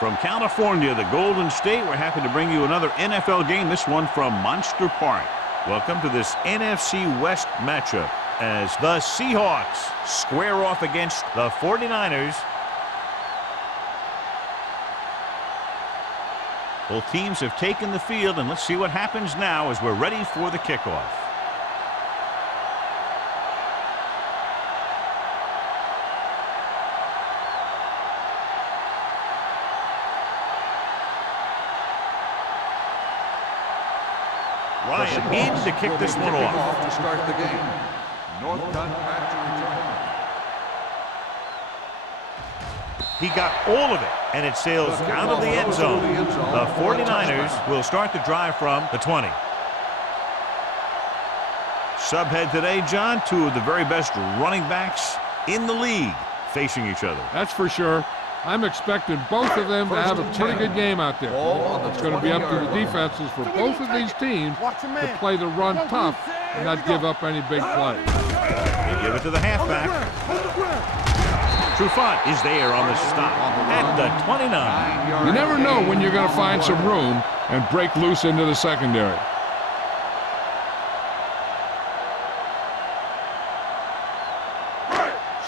From California, the Golden State, we're happy to bring you another NFL game, this one from Monster Park. Welcome to this NFC West matchup as the Seahawks square off against the 49ers. Both teams have taken the field, and let's see what happens now as we're ready for the kickoff. Ryan in to kick this one off. To start the game. Northcutt back to return. He got all of it, and it sails out of the end zone. The 49ers will start the drive from the 20. Subhead today, John, two of the very best running backs in the league facing each other. That's for sure. I'm expecting both of them to have a pretty good game out there. It's going to be up to the defenses for both of these teams to play the run tough and not give up any big plays. They give it to the halfback. Trufant is there on the stop at the 29. You never know when you're going to find some room and break loose into the secondary.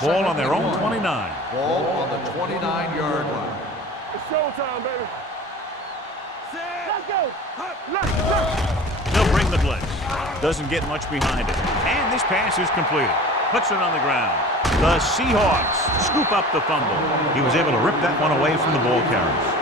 Ball on their own 29. Ball on the 29-yard line. It's showtime, baby. Let's go. They'll bring the blitz. Doesn't get much behind it. And this pass is completed. Puts it on the ground. The Seahawks scoop up the fumble. He was able to rip that one away from the ball carriers.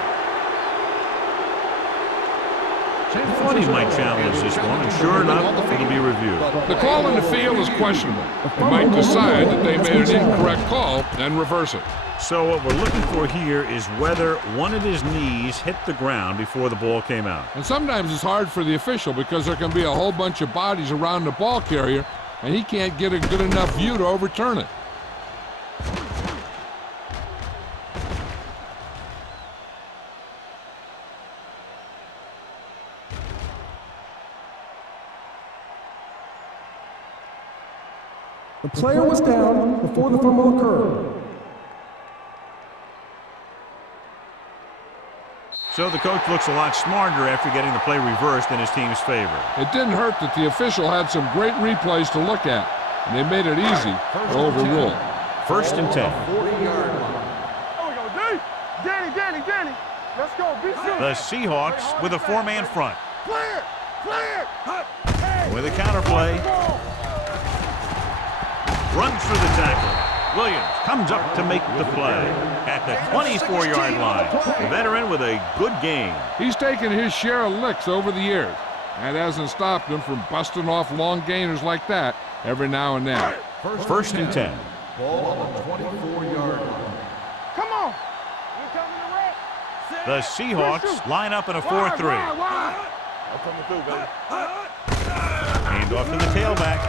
Funny might challenge this one, and sure enough, it'll be reviewed. The call in the field is questionable. They might decide that they made an incorrect call and reverse it. So what we're looking for here is whether one of his knees hit the ground before the ball came out. And sometimes it's hard for the official because there can be a whole bunch of bodies around the ball carrier, and he can't get a good enough view to overturn it. The player was down before the fumble occurred. So the coach looks a lot smarter after getting the play reversed in his team's favor. It didn't hurt that the official had some great replays to look at, and they made it easy to overrule. First and 10. 40-yard line. There we go, D. Danny. Let's go. Be soon. The Seahawks with a four-man front. Clear. With a counterplay. Runs through the tackle. Williams comes up to make the play at the 24-yard line. The veteran with a good game. He's taken his share of licks over the years. That hasn't stopped him from busting off long gainers like that every now and then. First and 10. Ball on the 24-yard line. Come on. We're coming to wreck. The Seahawks line up in a 4-3. I'm coming through, baby. Hand off to the tailback.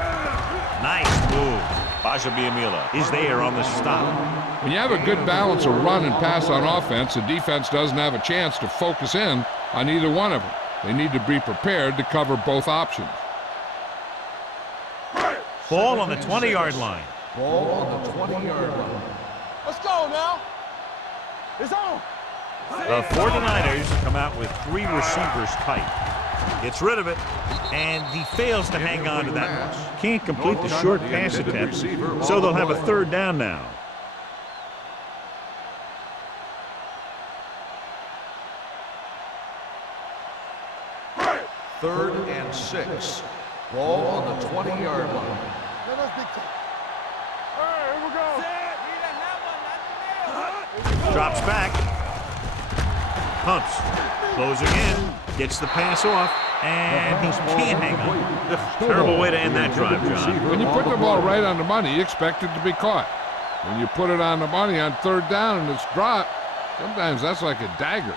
Nice move. Bajabiamila is there on the stop. When you have a good balance of run and pass on offense, the defense doesn't have a chance to focus in on either one of them. They need to be prepared to cover both options. Ball on the 20-yard line. Ball on the 20-yard line. Let's go now. It's on. The 49ers come out with three receivers tight. Gets rid of it, and he fails to hang on to that one. Can't complete the short pass attempt, so they'll have a third down now. Third and 6. Ball on the 20-yard line. Let us be tough. All right, here we go. Drops back. Hunts. Closing in. Gets the pass off. And he can't hang on. Ugh, terrible way to end that drive, John. When you put the ball right on the money, you expect it to be caught. When you put it on the money on third down and it's dropped, sometimes that's like a dagger.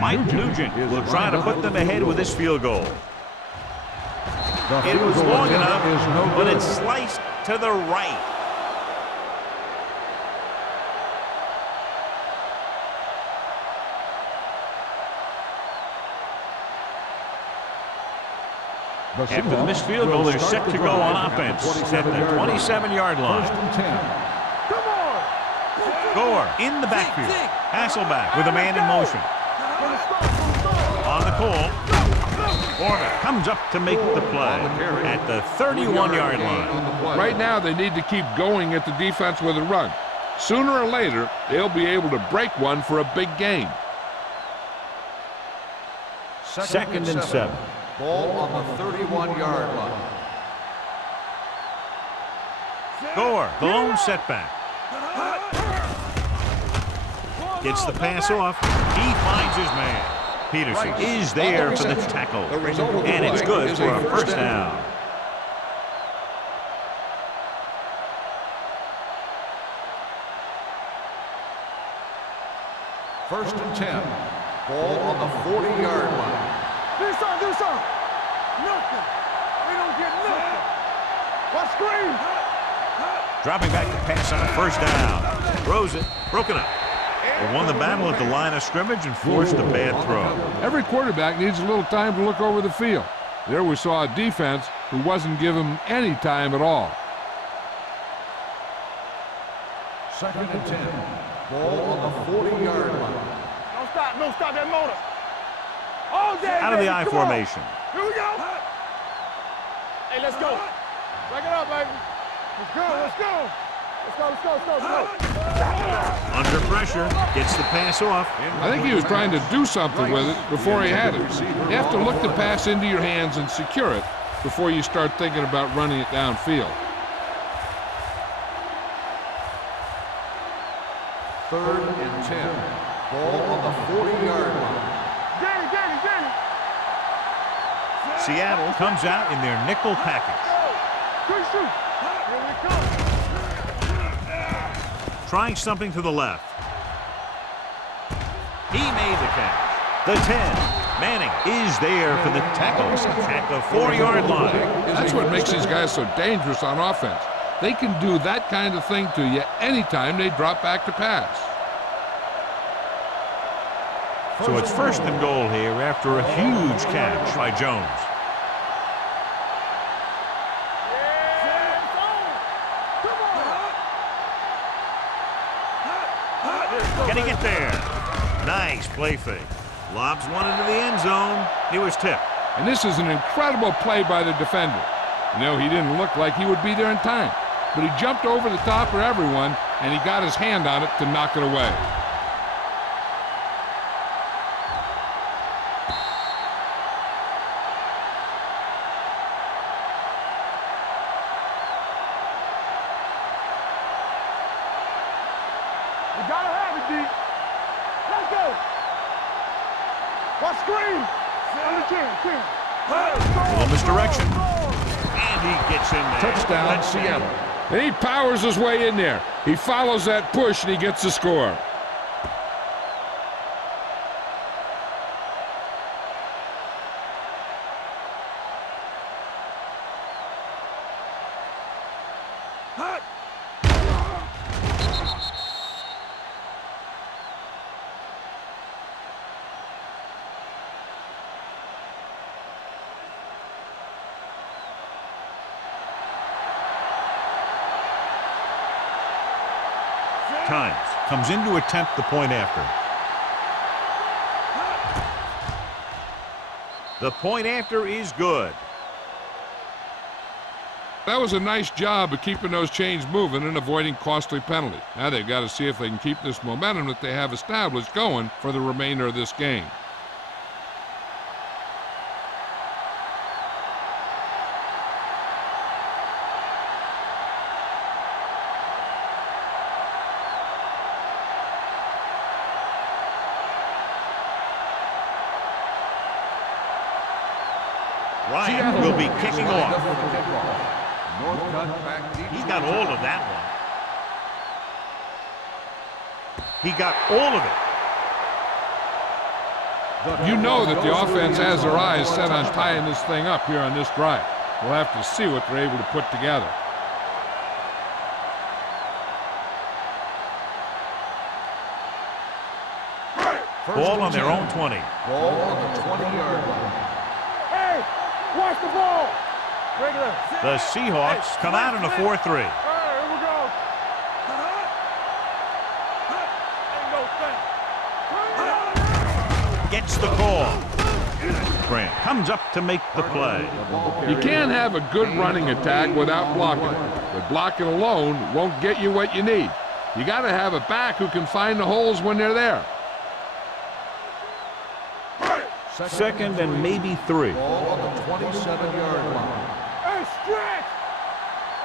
Mike Nugent will try to put them ahead with this field goal. It was long enough, but it's sliced to the right. After the missed field goal, they're set to go on offense at the 27-yard line. Come on. Gore in the backfield. Hasselback with a man in motion. On the call. Order comes up to make the play at the 31-yard line. Right now, they need to keep going at the defense with a run. Sooner or later, they'll be able to break one for a big gain. Second and 7. Ball on the 31-yard line. Gore, the lone setback. Gets the pass off. He finds his man. Peterson is there for the tackle. And it's good for a first down. First and 10. Ball on the 40-yard line. Do something. Nothing. We don't get nothing. What screen? Dropping back to pass on a first down. Throws it. Broken up. They won the battle at the line of scrimmage and forced a bad throw. Every quarterback needs a little time to look over the field. There we saw a defense who wasn't given him any time at all. Second and 10. Ball on the 40-yard line. Don't stop that motor. All day, Out of the I come formation. on. Here we go. Hey, let's go. Break it up, baby. Let's go. Under pressure, gets the pass off. I think he was trying to do something with it before he had it. You have to look the pass into your hands and secure it before you start thinking about running it downfield. Third and 10. Ball on the 40-yard line. Danny. Seattle comes out in their nickel package. Quick shoot. Here we come. Trying something to the left. He made the catch. The 10. Manning is there for the tackle at the 4-yard line. That's what makes these guys so dangerous on offense. They can do that kind of thing to you anytime they drop back to pass. So it's first and goal here after a huge catch by Jones. Can he get there? Nice play fake. Lobs one into the end zone. He was tipped. And this is an incredible play by the defender. You know, he didn't look like he would be there in time, but he jumped over the top of everyone, and he got his hand on it to knock it away. You gotta have it, D. Let's go. What screen? On the 10. A little misdirection. And he gets in there. Touchdown, Seattle. And he powers his way in there. He follows that push, and he gets the score. Times comes in to attempt the point after. The point after is good. That was a nice job of keeping those chains moving and avoiding costly penalties. Now they've got to see if they can keep this momentum that they have established going for the remainder of this game. Ryan will be kicking off. He got all of that one. He got all of it. You know that the offense has their eyes set on tying this thing up here on this drive. We'll have to see what they're able to put together. Ball on their own 20. Ball on the 20-yard line. Hey, watch the ball. Regular. The Seahawks come out in a 4-3. All right, here we go. Ain't no thing. Gets the call. Grant comes up to make the play. You can't have a good running attack without blocking. But blocking alone won't get you what you need. You got to have a back who can find the holes when they're there. Second and maybe 3. Ball on the 27-yard line. Hey, stretch.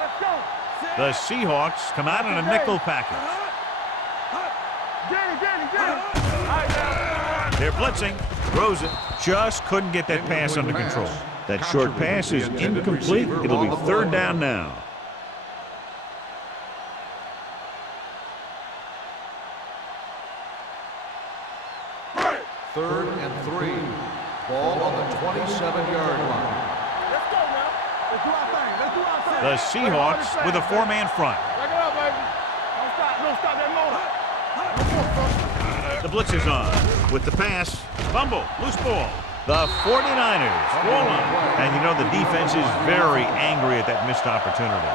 Let's go. The Seahawks come out in a nickel package. Get it. All right, now. They're blitzing. Throws it. Just couldn't get that pass under control. That short pass is incomplete. It'll be 3rd down now. Third and 3. Ball on the 27-yard line. Let's go now. Let's do our thing. The Seahawks with a 4-man front. Back it up, baby. Don't stop that motor. The blitz is on. With the pass, fumble, loose ball. The 49ers roll on. And you know the defense is very angry at that missed opportunity.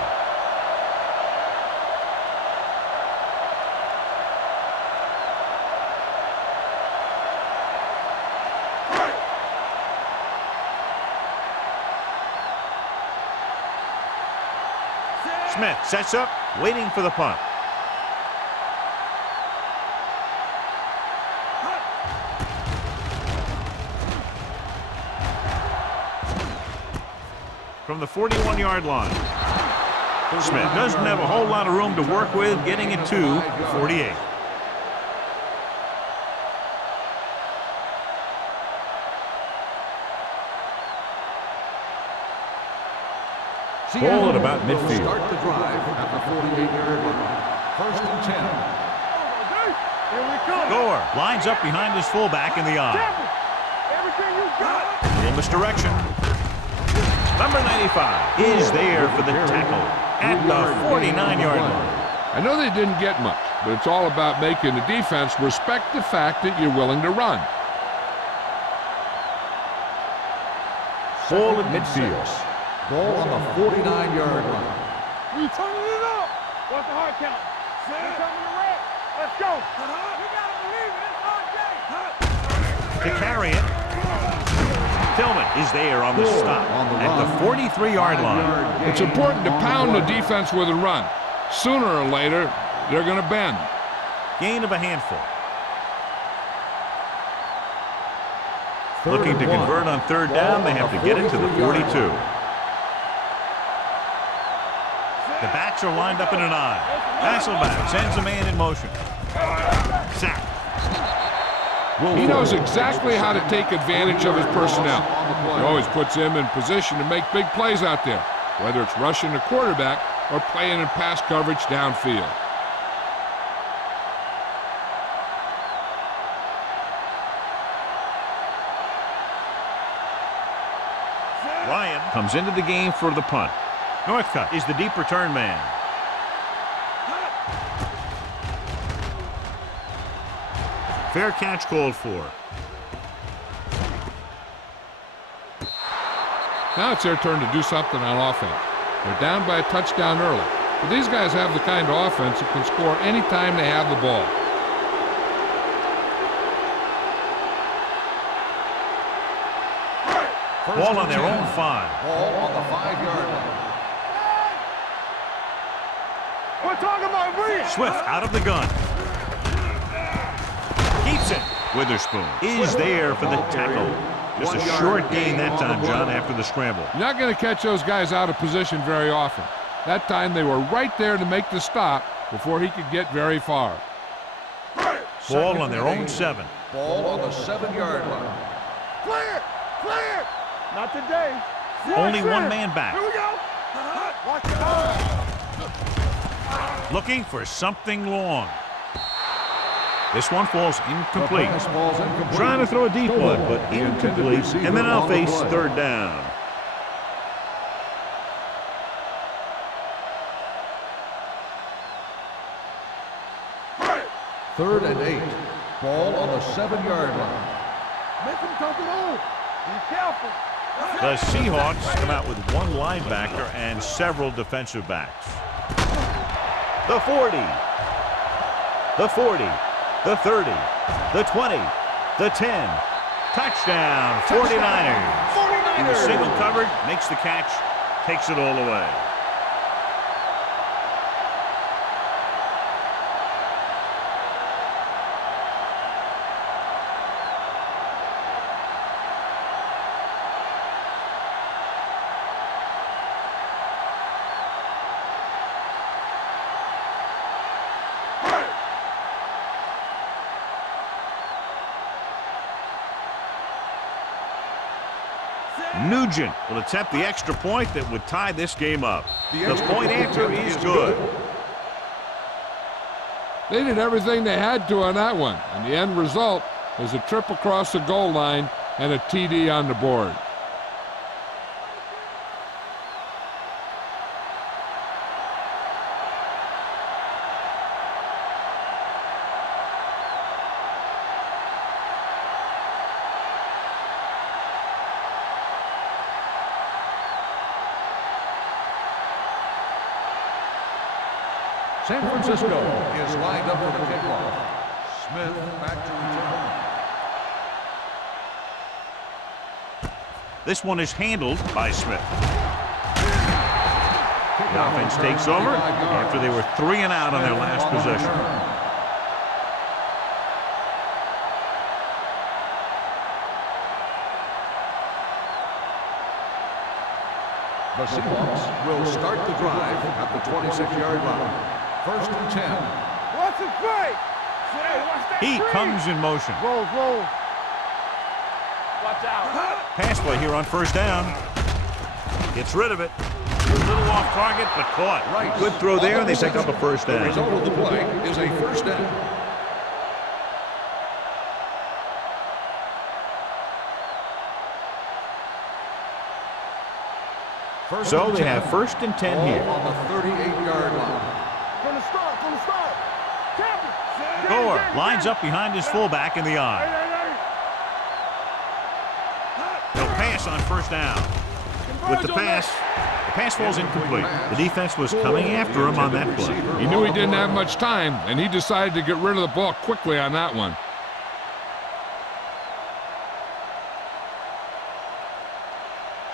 Smith sets up, waiting for the punt. From the 41-yard line. Smith doesn't have a whole lot of room to work with, getting it to 48. Ball at about midfield. Start the drive at the 48-yard line. 1st and 10. Here we come. Gore lines up behind his fullback in the eye. Everything you got. Little misdirection. Number 95 is there for the tackle at the 49-yard line. I know they didn't get much, but it's all about making the defense respect the fact that you're willing to run. Ball at midfield. Ball on the 49-yard line. We turning it up. What's the hard count? We're coming to red. Let's go. We gotta believe it. It's hard day. To carry it. Tillman is there on the stop at the 43-yard line. It's important to pound the defense with a run. Sooner or later, they're going to bend. Gain of a handful. Looking to convert on 3rd down, they have to get it to the 42. The backs are lined up in an I. Hasselback sends a man in motion. Sack. He knows exactly how to take advantage of his personnel. He always puts him in position to make big plays out there, whether it's rushing the quarterback or playing in pass coverage downfield. Ryan comes into the game for the punt. Northcutt is the deep return man. Fair catch called for. Now it's their turn to do something on offense. They're down by a touchdown early. But these guys have the kind of offense that can score anytime they have the ball. Ball on their own 5. Ball on the 5-yard line. We're talking about Reed. Swift out of the gun. Keeps it. Witherspoon is there for the tackle. Just a short gain that time, John, after the scramble. You're not going to catch those guys out of position very often. That time they were right there to make the stop before he could get very far. Ball on their own 7. Ball on the 7-yard line. Clear. Not today. Only one man back. Here we go. Watch it. Looking for something long. This one falls incomplete. Trying to throw a deep one, but incomplete. And then I'll face 3rd down. Third and 8. Ball on the 7-yard line. Make him come it on. Be careful. The Seahawks come out with one linebacker and several defensive backs. The 40, the 40, the 30, the 20, the 10. Touchdown, 49ers. He was single covered, makes the catch, takes it all away. Nugent will attempt the extra point that would tie this game up. The point answer is good. They did everything they had to on that one, and the end result is a trip across the goal line and a TD on the board. San Francisco is lined up for the kickoff. Smith back to return. This one is handled by Smith. The offense takes over after they were 3 and out on their last possession. The Seahawks will start the drive at the 26-yard line. 1st and 10. Watch the play. Watch that He screen. comes in motion. Roll. Watch out. Pass play here on 1st down. Gets rid of it. A little off target, but caught. Right. Good throw there, and they pick up a 1st The down. result of the play is a 1st down. So they have 1st and 10 here. On the 38-yard line. From the start. Gore lines up behind his fullback in the eye. He'll pass on 1st down. With the pass falls incomplete. The defense was coming after him on that play. He knew he didn't have much time, and he decided to get rid of the ball quickly on that one.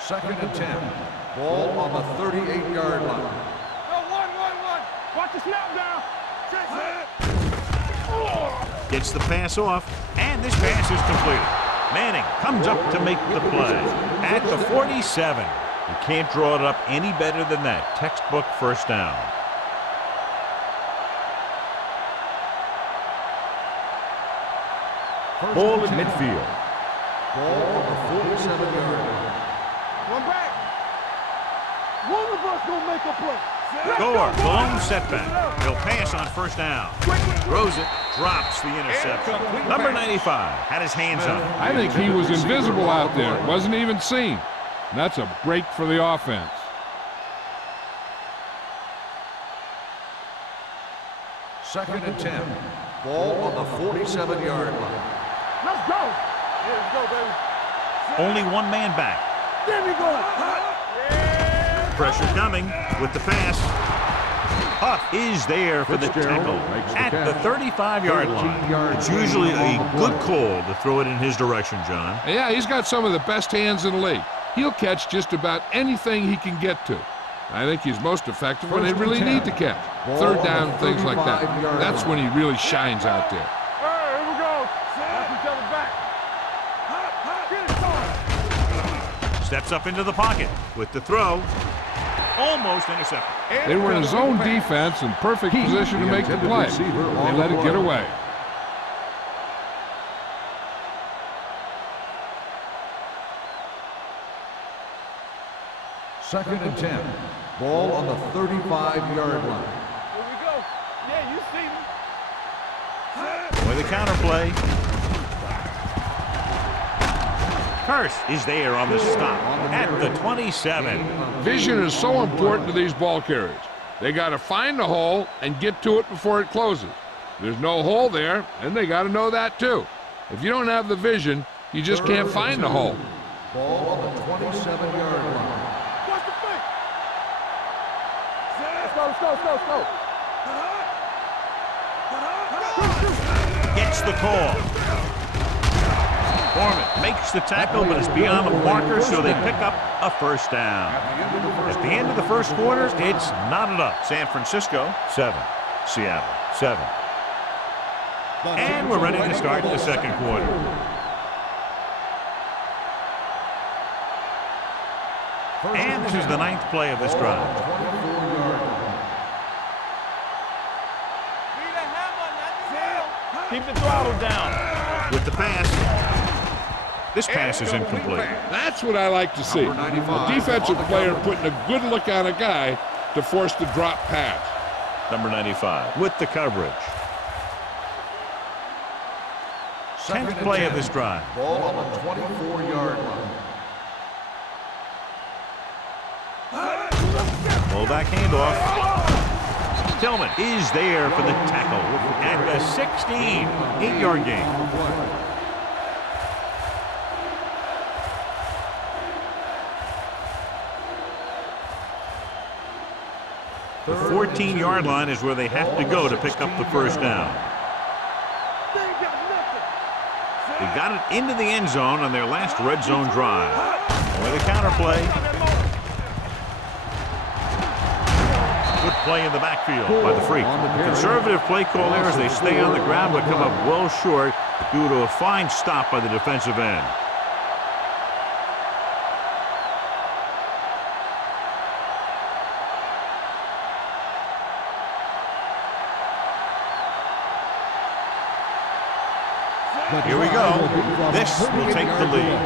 Second and 10. Ball on the 38-yard line. One. Watch the snap down. Gets the pass off, and this pass is completed. Manning comes up to make the play. At the 47. You can't draw it up any better than that. Textbook 1st down. Ball at midfield. Ball on the 47-yard line. One back. One of us gonna make a play. Gore, the lone setback. He'll pass on 1st down. Throws it, drops the interception. Number 95 had his hands up. I think he was invisible out there. Wasn't even seen. And that's a break for the offense. Second and 10. Ball on the 47-yard line. Let's go. Yeah, let's go, baby. Only one man back. There we go. Pressure coming with the pass. Huff is there for the tackle at the 35-yard line. It's usually a good call to throw it in his direction, John. Yeah, he's got some of the best hands in the league. He'll catch just about anything he can get to. I think he's most effective when they really need to catch. 3rd down, things like that. That's when he really shines out there. All right, here we go. Watch each other back. Get it started. Steps up into the pocket with the throw. Almost intercepted. They were in zone defense in perfect position to make the play. They let it get away. Second and 10. Ball on the 35-yard line. Here we go. Yeah, you see me. With a counter play. Curse is there on the stop at the 27. Vision is so important to these ball carriers. They got to find the hole and get to it before it closes. There's no hole there, and they got to know that too. If you don't have the vision, you just can't find the hole. Ball on the 27-yard line. Watch the fake. Let's go, let's go, let's go, let's go. Gets the call. Foreman makes the tackle, but it's beyond the marker, so they pick up a first down. At the end of the first quarter, it's knotted up. San Francisco, 7. Seattle, 7. And we're ready to start the second quarter. And this is the 9th play of this drive. Keep the throttle down. With the pass. This pass is incomplete. That's what I like to see. A defensive player putting a good look on a guy to force the drop pass. Number 95 with the coverage. 10th play of this drive. Ball on the 24-yard line. Fullback handoff. Tillman is there for the tackle at the 16. 8-yard gain. The 14-yard line is where they have to go to pick up the first down. They got it into the end zone on their last red zone drive. With a counter play. Good play in the backfield by the Freak. Conservative play call there as they stay on the ground but come up well short due to a fine stop by the defensive end. Here we go. This will take the lead.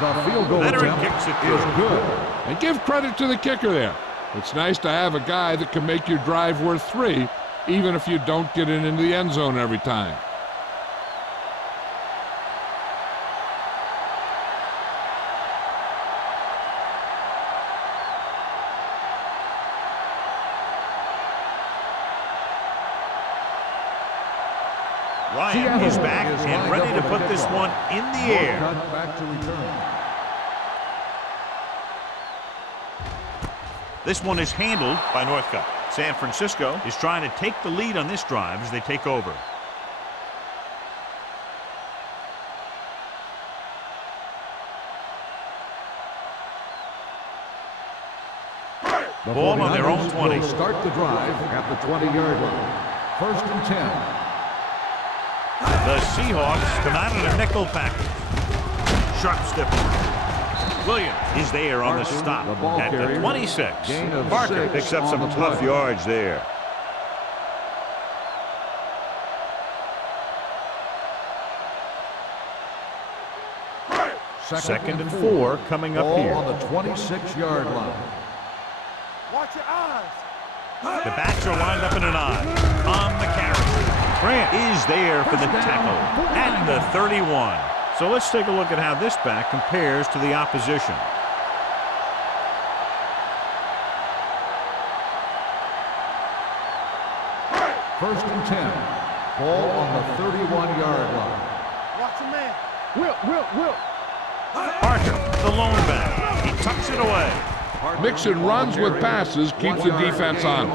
The field goal Leonard kicks it through. good. And give credit to the kicker there. It's nice to have a guy that can make your drive worth 3, even if you don't get it into the end zone every time. Ryan is back and ready to put this one in the air. Back to return. This one is handled by Northcutt. San Francisco is trying to take the lead on this drive as they take over. The Ball on their own 20. Will start the drive at the 20-yard line. First and 10. The Seahawks come out in a nickel package. Sharp stipple. Williams is there on the stop at the 26. Parker picks up some tough yards there. Second and 4 coming up here. On the 26-yard line. Watch your eyes. The backs are lined up in an eye. On the carry. Grant is there for the tackle at the 31. So let's take a look at how this back compares to the opposition. First and 10. Ball on the 31-yard line. Watch your man. Will. Parker, the lone back. He tucks it away. Mixing runs with passes keeps the defense on.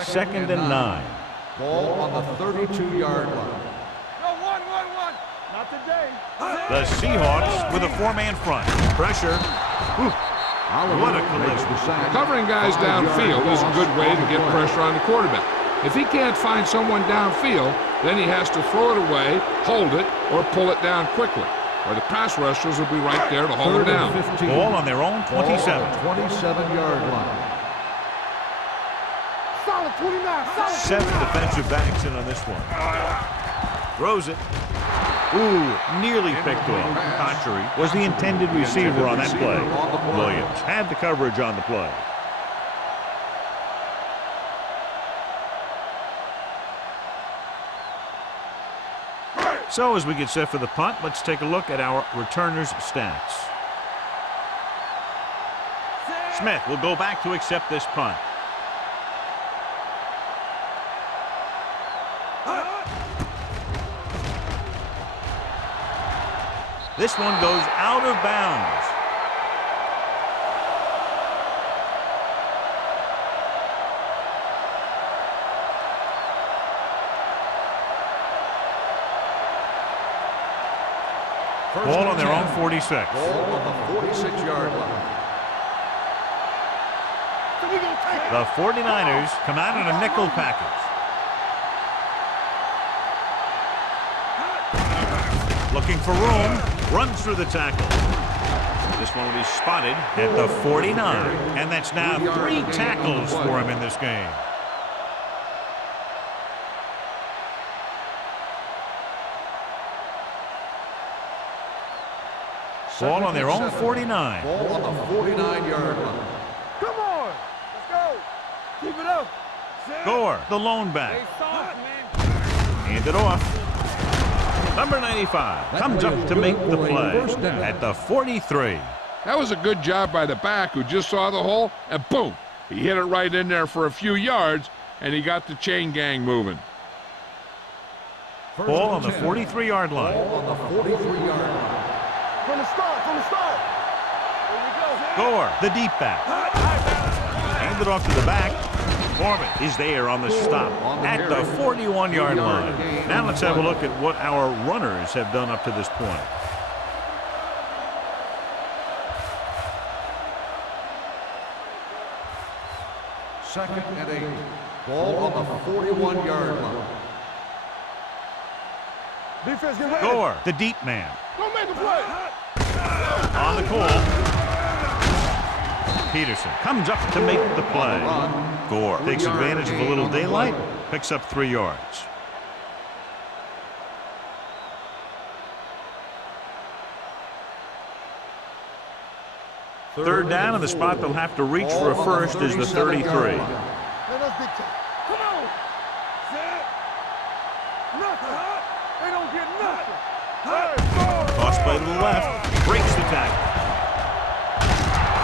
Second and 9. Ball on the 32-yard line. Go, one. Not today. The Seahawks with a 4-man front. Pressure. Ooh, what a collision. Covering guys downfield is a good way to get pressure on the quarterback. If he can't find someone downfield, then he has to throw it away, hold it, or pull it down quickly. Or the pass rushers will be right there to hold him down. Ball on their own 27. 27-yard line. Solid 29. Solid 7 defensive backs in on this one. Throws it. Ooh, nearly picked off. Conchery was the intended receiver on that play. Williams had the coverage on the play. So as we get set for the punt, let's take a look at our returners' stats. Smith will go back to accept this punt. This one goes out of bounds. Ball on their own 46. Ball on the 46-yard line. The 49ers come out in a nickel package. Looking for room, runs through the tackle. This one will be spotted at the 49, and that's now 3 tackles for him in this game. Ball on their own 49. Ball on the 49-yard line. Come on. Let's go. Keep it up. Gore, the lone back. Stay soft, man. Hand it off. Number 95 comes up to make the play at the 43. That was a good job by the back who just saw the hole, and boom, he hit it right in there for a few yards, and he got the chain gang moving. Ball on the 43-yard line. Ball on the 43-yard line. From the start. There we go. Gore, the deep back. Hand it off to the back. Foreman is there on the stop at the 41-yard line. Now let's have a look at what our runners have done up to this point. Second and 8. Ball on the 41-yard line. Defense, get ready. Gore, the deep man. Don't make a play. On the call. Peterson comes up to make the play. Gore takes advantage of a little daylight, picks up 3 yards. Third down, and the spot they'll have to reach for a first is the 33. Let us big time. Come on. Set. Nothing. They don't get nothing. Toss play to the left, breaks the tackle.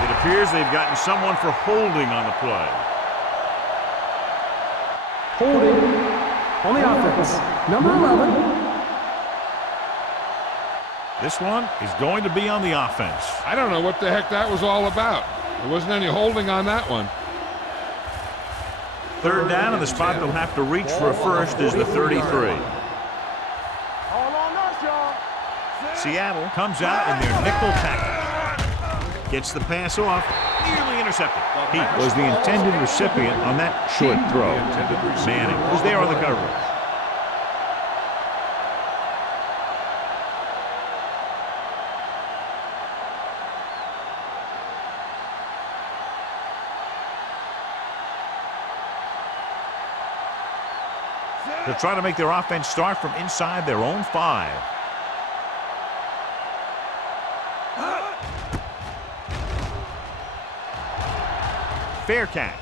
It appears they've gotten someone for holding on the play. Holding on the offense. Number 11. This one is going to be on the offense. I don't know what the heck that was all about. There wasn't any holding on that one. Third down, and the spot they'll have to reach for a first is the 33. All on us, y'all. Seattle comes out in their nickel package. Gets the pass off, nearly intercepted. He was the intended recipient on that short throw. Manning was there on the coverage. They're trying to make their offense start from inside their own 5. Fair catch.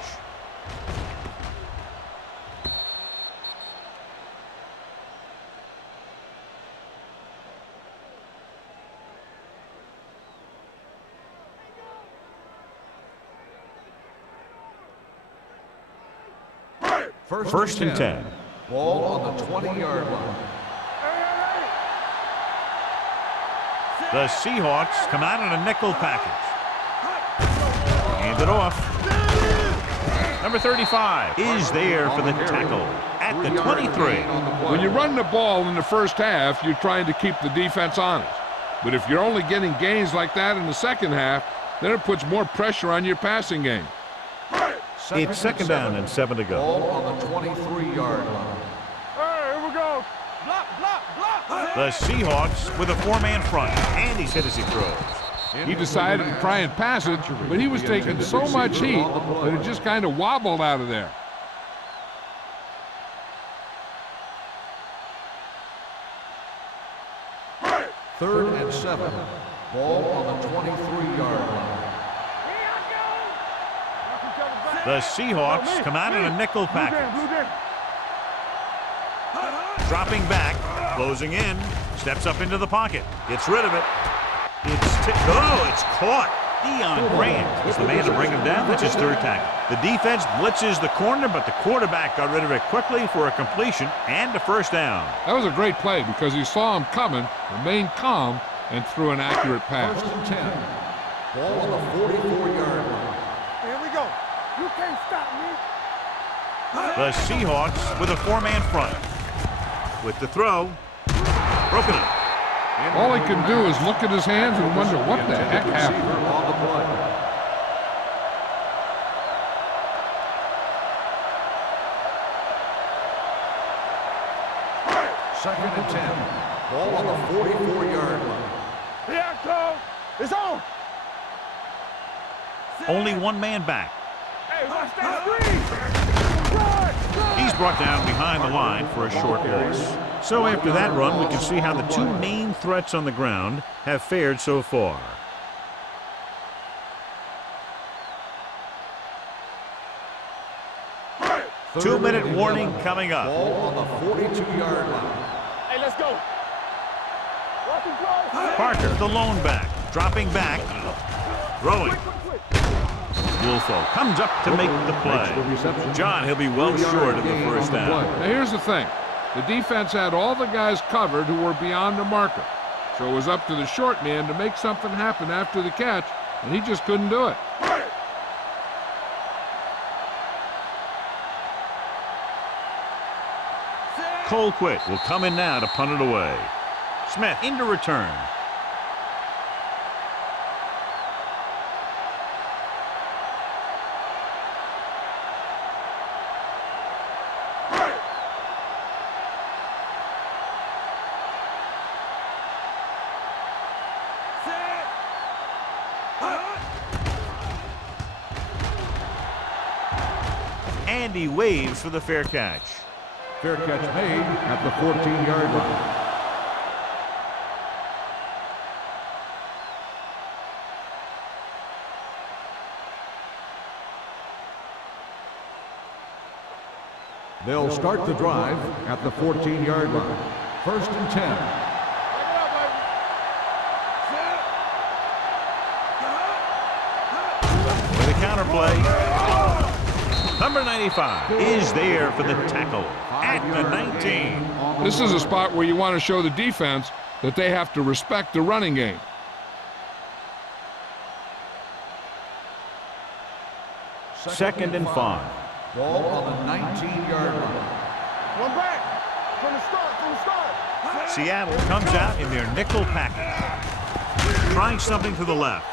First and 10. Ball on the 20-yard line. The Seahawks come out in a nickel package. Hand it off. Number 35 is there for the tackle at the 23. When you run the ball in the first half, you're trying to keep the defense honest. But if you're only getting gains like that in the second half, then it puts more pressure on your passing game. It's second down and 7 to go. Ball on the 23-yard line. Hey, here we go. Block. The Seahawks with a 4-man front, and he's hit as he throws. He decided to try and pass it, but he was taking so much heat that it just kind of wobbled out of there. Third and 7. Ball on the 23-yard line. The Seahawks come out in a nickel package. Dropping back, closing in, steps up into the pocket, gets rid of it. It's caught. Grant is the man to bring him down. That's his third tackle. The defense blitzes the corner, but the quarterback got rid of it quickly for a completion and a first down. That was a great play because he saw him coming, remained calm, and threw an accurate pass. First and 10. Ball on the 44-yard line. Here we go. You can't stop me. The Seahawks with a four-man front. With the throw, broken up. All he can do is look at his hands and wonder what the heck happened. On the play. Second and 10. Ball on the 44-yard line. Here I come. It's on. Only one man back. Hey, watch that screen. Run. He's brought down behind the line for a short area. So after that run, we can see how the two main threats on the ground have fared so far. Two-minute warning coming up. Ball on the 42-yard line. Hey, let's go. Watch him close. Parker, the lone back, dropping back, throwing. Wolfo comes up to make the play. John, he'll be well short of the first down. Now here's the thing. The defense had all the guys covered who were beyond the marker. So it was up to the short man to make something happen after the catch, and he just couldn't do it. Colquitt will come in now to punt it away. Smith into return. Andy waves for the fair catch. Fair catch made at the 14-yard line. They'll start the drive at the 14-yard line. First and 10. With a counterplay. Number 95 is there for the tackle at the 19. This is a spot where you want to show the defense that they have to respect the running game. Second and 5. Ball on the 19-yard line. One back. From the start. Seattle comes out in their nickel package. Trying something to the left.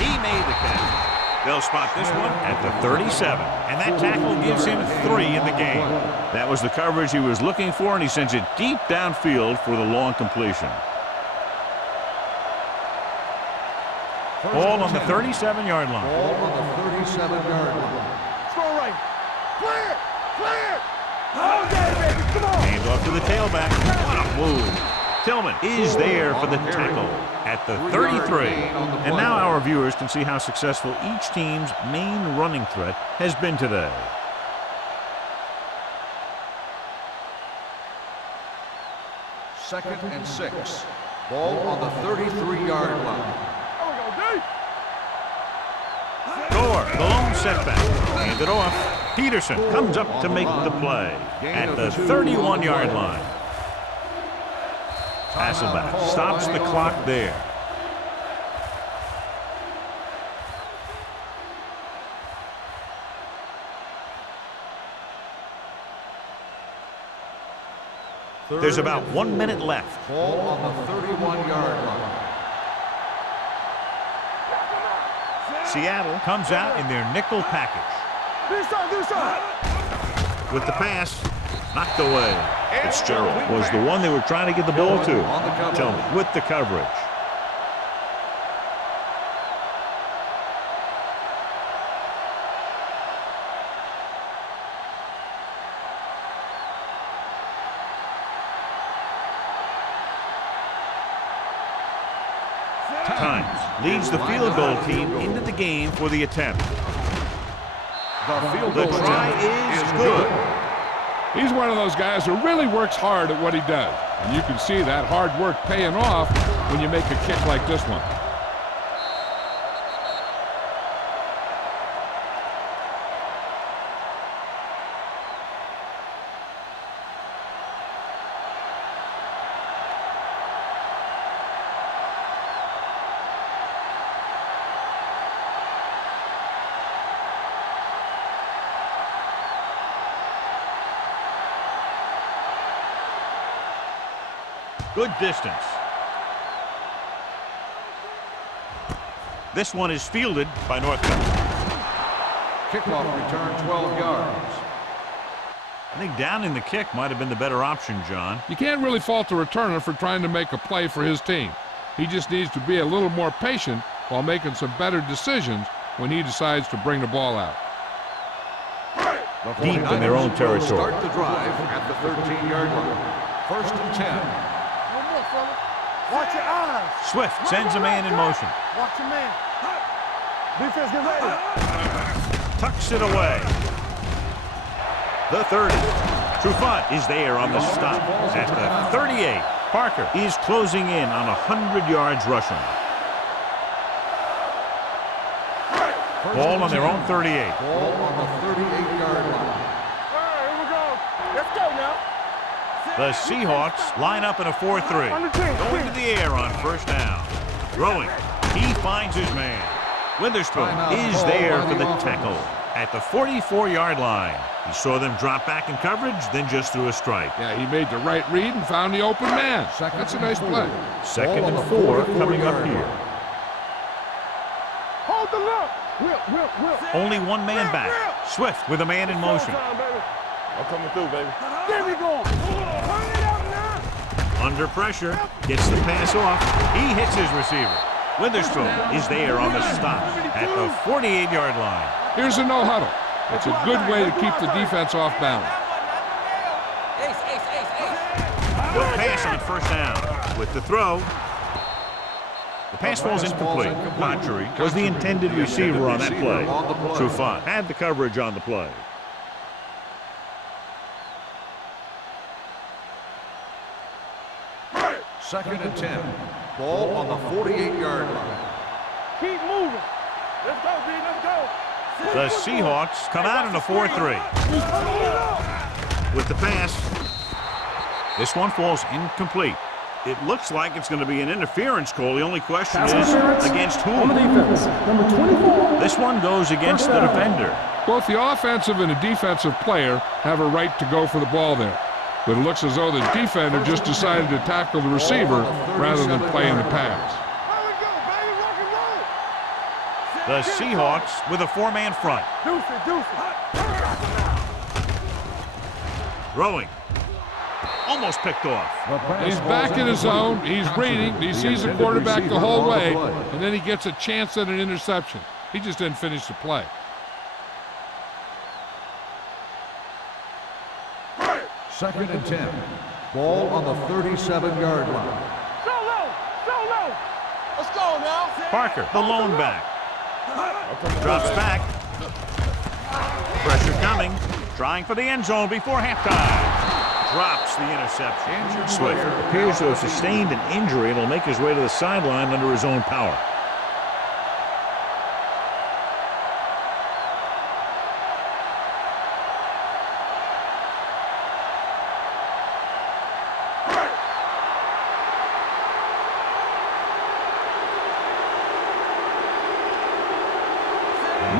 He made the catch. They'll spot this one at the 37, and that tackle gives him 3 in the game. That was the coverage he was looking for, and he sends it deep downfield for the long completion. Ball on the 37-yard line. Ball on the 37-yard line. Throw right. Clear. Clear. Okay, baby. Come on. Hands off to the tailback. What a move. Tillman is there for the tackle at the 33. And now our viewers can see how successful each team's main running threat has been today. Second and 6. Ball on the 33-yard line. Gore, the lone setback. Hand it off. Peterson comes up to make the play at the 31-yard line. Hasselback stops the clock there. There's about 1 minute left. Ball on the 31-yard line. Seattle comes out in their nickel package. With the pass, knocked away. Fitzgerald was the one they were trying to get the ball to. Tillman with the coverage. Times leads the field goal team into the game for the attempt. The try is good. He's one of those guys who really works hard at what he does. And you can see that hard work paying off when you make a kick like this one. Good distance. This one is fielded by Northcutt. Kickoff return 12 yards. I think downing the kick might have been the better option, John. You can't really fault the returner for trying to make a play for his team. He just needs to be a little more patient while making some better decisions when he decides to bring the ball out. Deep in their own territory. Start the drive at the 13-yard line. 1st and 10. One more, fella. Watch your eyes. Swift sends a man in motion. Watch your man. Defense, get ready. Tucks it away. The 30. Trufant is there on the stop at the 38. Parker is closing in on 100 yards rushing. Ball on their own 38. Ball on the 38-yard line. All right, here we go. Let's go now. The Seahawks line up in a 4-3. Going to the air on 1st down. Throwing. He finds his man. Witherspoon is there for the tackle at the 44-yard line. He saw them drop back in coverage, then just threw a strike. Yeah, he made the right read and found the open man. That's a nice play. 2nd and 4 coming up here. Hold the look. Will. Only one man back. Swift with a man in motion. I'm coming through, baby. There we go. Turn it up now. Under pressure, gets the pass off. He hits his receiver. Witherspoon is there on the stop at the 48-yard line. Here's a no-huddle. It's a good way to keep the defense off balance. Good pass on 1st down. With the throw, the pass falls incomplete. Contrary was the intended receiver on that play. Trufant had the coverage on the play. Second and 10. Ball on the 48-yard line. Keep moving. Let's go, B. Let's go. The Seahawks come out in a 4-3. With the pass, this one falls incomplete. It looks like it's going to be an interference call. The only question is against On the whom? defense, number 24. This one goes against the defender. Both the offensive and the defensive player have a right to go for the ball there. But it looks as though the defender just decided to tackle the receiver rather than playing the pass. There we go, baby. Rock and roll. The Seahawks with a 4-man front. Deuce it. Throwing. Almost picked off. He's back in his zone. He's reading. He sees the quarterback the whole way, and then he gets a chance at an interception. He just didn't finish the play. Second and 10. Ball on the 37-yard line. Solo. Let's go now. Parker, the lone back. Drops back. Pressure coming. Trying for the end zone before halftime. Drops the interception. Swift appears to have sustained an injury and will make his way to the sideline under his own power.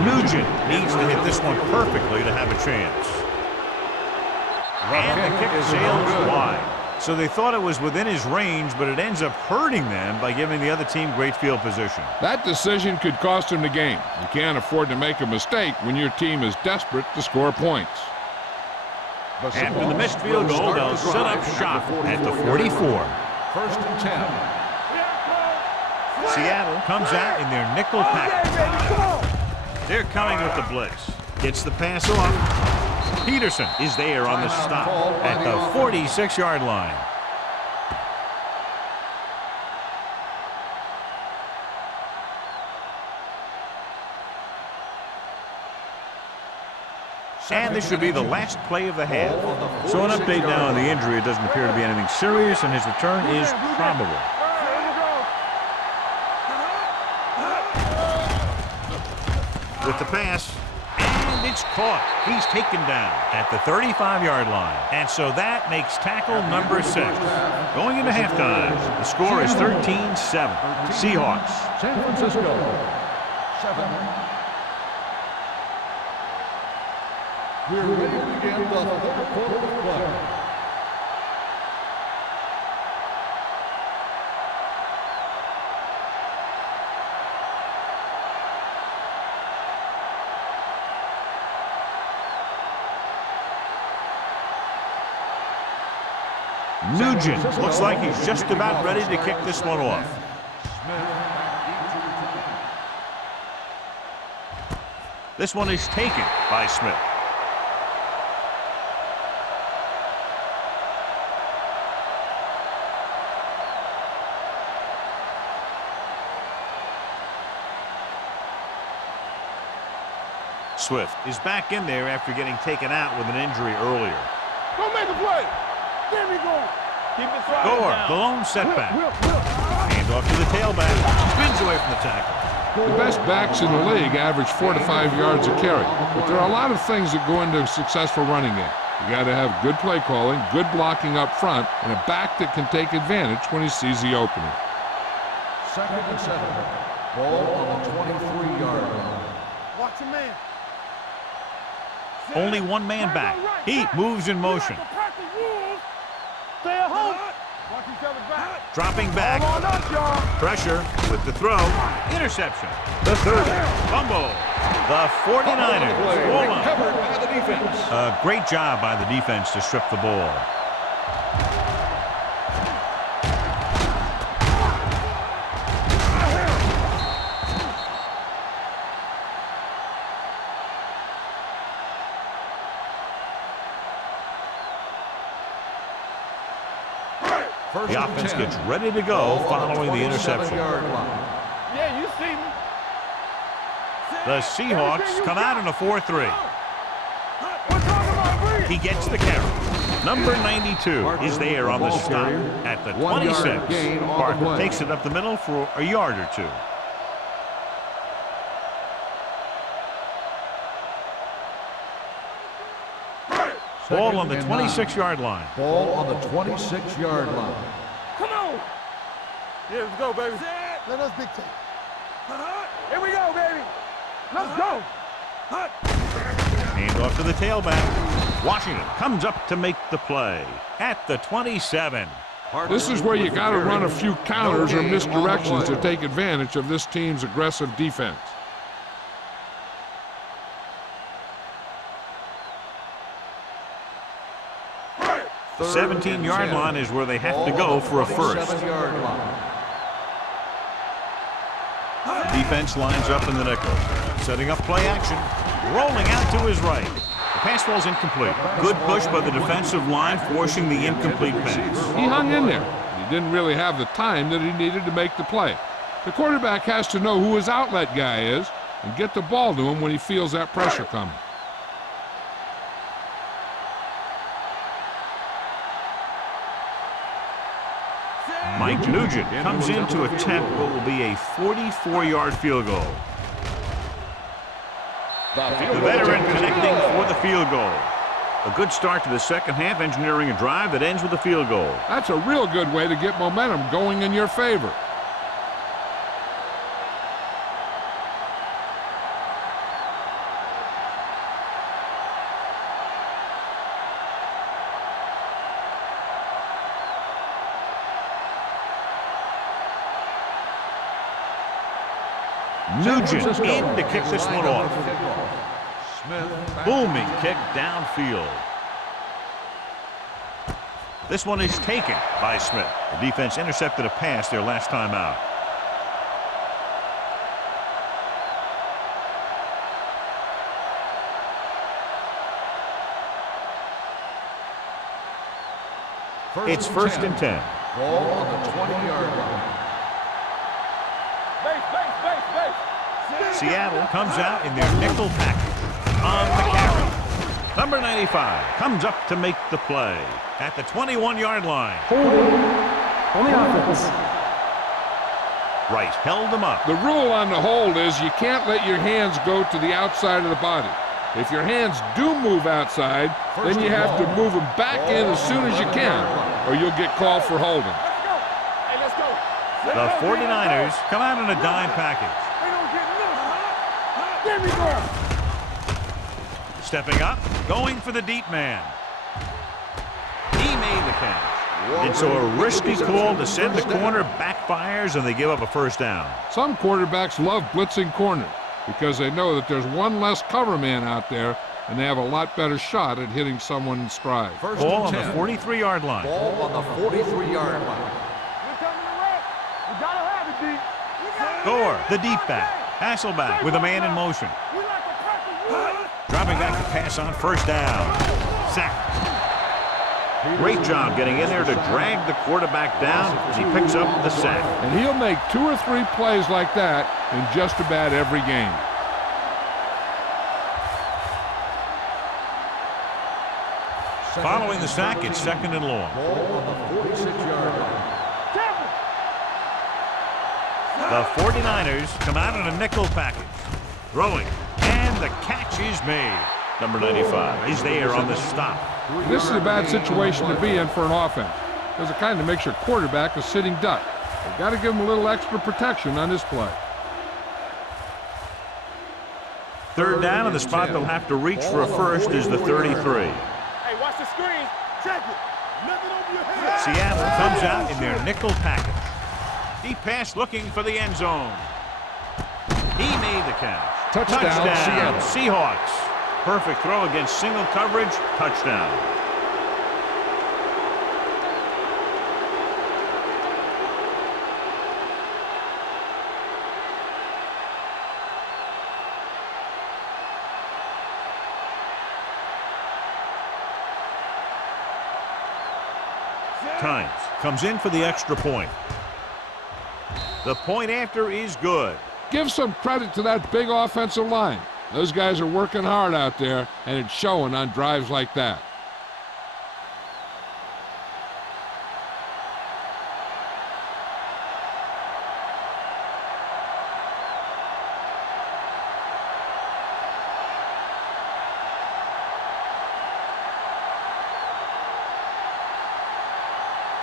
Nugent needs to hit this one perfectly to have a chance. And the kick sails wide. So they thought it was within his range, but it ends up hurting them by giving the other team great field position. That decision could cost him the game. You can't afford to make a mistake when your team is desperate to score points. After the missed field goal, they'll set up shop at the 44. 1st and 10. Seattle comes out in their nickel package. They're coming with the blitz. Gets the pass off. Peterson is there on the stop at the 46-yard line. And this should be the last play of the half. So an update now on the injury. It doesn't appear to be anything serious, and his return is probable. With the pass, and it's caught. He's taken down at the 35-yard line. And so that makes tackle number 6. Going into halftime, the score is 13-7. Seahawks. San Francisco, 7. We're ready to begin the 3rd quarter of play. Nugent looks like he's just about ready to kick this one off. This one is taken by Smith. Swift is back in there after getting taken out with an injury earlier. Go make a play. There we go. Keep it solid. Gore, the lone setback. Hand off to the tailback. Spins away from the tackle. The best backs in the league average 4 to 5 yards a carry, but there are a lot of things that go into a successful running game. You got to have good play calling, good blocking up front, and a back that can take advantage when he sees the opening. 2nd and 7. Ball on the 23-yard line. Watch your man. Only one man back. He moves in motion. Stay at home. Watch each other back. Dropping back. Hold on up, y'all. Pressure with the throw. Interception. The 30. Fumble. The 49ers. Hold on. Recovered by the defense. A great job by the defense to strip the ball. The offense gets ready to go following the interception. Yeah, you see me. The Seahawks come out in a 4-3. What's talking about me? He gets the carry. Number 92 is there on the stop at the 26. Parker takes it up the middle for a yard or two. Ball on the 26-yard line. Ball on the 26-yard line. Come on. Yeah, let's go, baby. Let us dictate. Here we go, baby. Let's go. Hand off to the tailback. Washington comes up to make the play at the 27. This is where you got to run a few counters or misdirections to take advantage of this team's aggressive defense. The 17-yard line is where they have to go for a first. Defense lines up in the nickel. Setting up play action. Rolling out to his right. The pass ball's incomplete. Good push by the defensive line, forcing the incomplete pass. He hung in there. He didn't really have the time that he needed to make the play. The quarterback has to know who his outlet guy is and get the ball to him when he feels that pressure coming. Mike Nugent comes in to attempt what will be a 44-yard field goal. The veteran connecting for the field goal. A good start to the second half, engineering a drive that ends with a field goal. That's a real good way to get momentum going in your favor. Nugent in to kick this one off. Booming kick downfield. This one is taken by Smith. The defense intercepted a pass their last time out. It's 1st and 10. Ball on the 20-yard line. Seattle comes out in their nickel package on the carry. Number 95 comes up to make the play at the 21-yard line. On the offense. Right, held them up. The rule on the hold is you can't let your hands go to the outside of the body. If your hands do move outside, then you have to move them back in as soon as you can, or you'll get called for holding. The 49ers come out in a dime package. There we go. Stepping up, going for the deep man. He made the catch. And so a risky call to send the corner backfires, and they give up a first down. Some quarterbacks love blitzing corners because they know that there's one less cover man out there and they have a lot better shot at hitting someone in stride. First Ball on and the 10. 43-yard line. Ball on the 43-yard line. We're coming to wreck. We gotta have it, D. Gore, the deep back. Hasselback with a man in motion. We like a practice. Dropping back to pass on first down. Sack. Great job getting in there to drag the quarterback down as he picks up the sack. And he'll make 2 or 3 plays like that in just about every game. Following the sack, it's second and long. Ball on the 46-yard line. The 49ers come out in a nickel package. Throwing, and the catch is made. Number 95 is there on the stop. This is a bad situation to be in for an offense, because it kind of makes your quarterback a sitting duck. You've got to give him a little extra protection on this play. Third down, and the spot they'll have to reach for a first is the 33. Hey, watch the screen. Check it. Nothing over your head. Seattle comes out in their nickel package. Deep pass looking for the end zone. He made the catch. Touchdown, Seattle. Seahawks. Perfect throw against single coverage. Touchdown. Times comes in for the extra point. The point after is good. Give some credit to that big offensive line. Those guys are working hard out there, and it's showing on drives like that.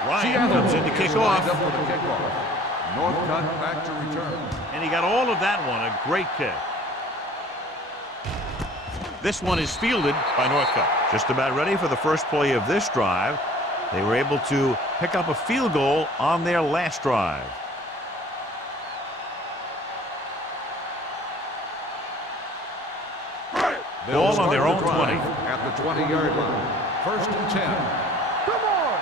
Ryan comes in to kick off. Northcutt back to return. And he got all of that one. A great kick. This one is fielded by Northcutt. Just about ready for the first play of this drive. They were able to pick up a field goal on their last drive. Ball on their own 20. At the 20-yard line. First and 10. Come on.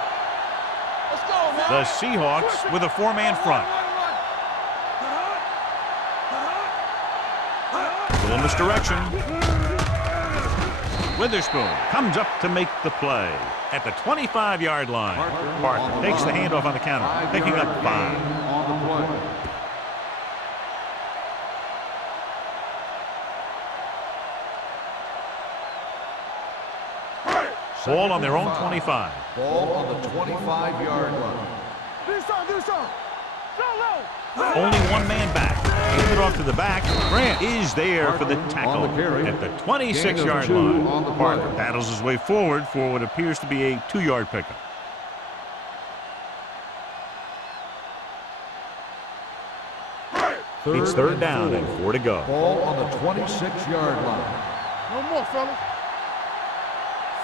Let's go, man. The Seahawks with a 4-man front. Little misdirection. Witherspoon comes up to make the play at the 25-yard line. Parker takes the handoff on the counter, picking up 5. On the play. Ball on their own 25. Ball on the 25-yard line. Do something. Solo. Only one man back. Hand it off to the back. Grant is there for the tackle at the 26-yard line. Parker battles his way forward for what appears to be a 2-yard pickup. It's third down and 4 to go. Ball on the 26-yard line. No more, fellas.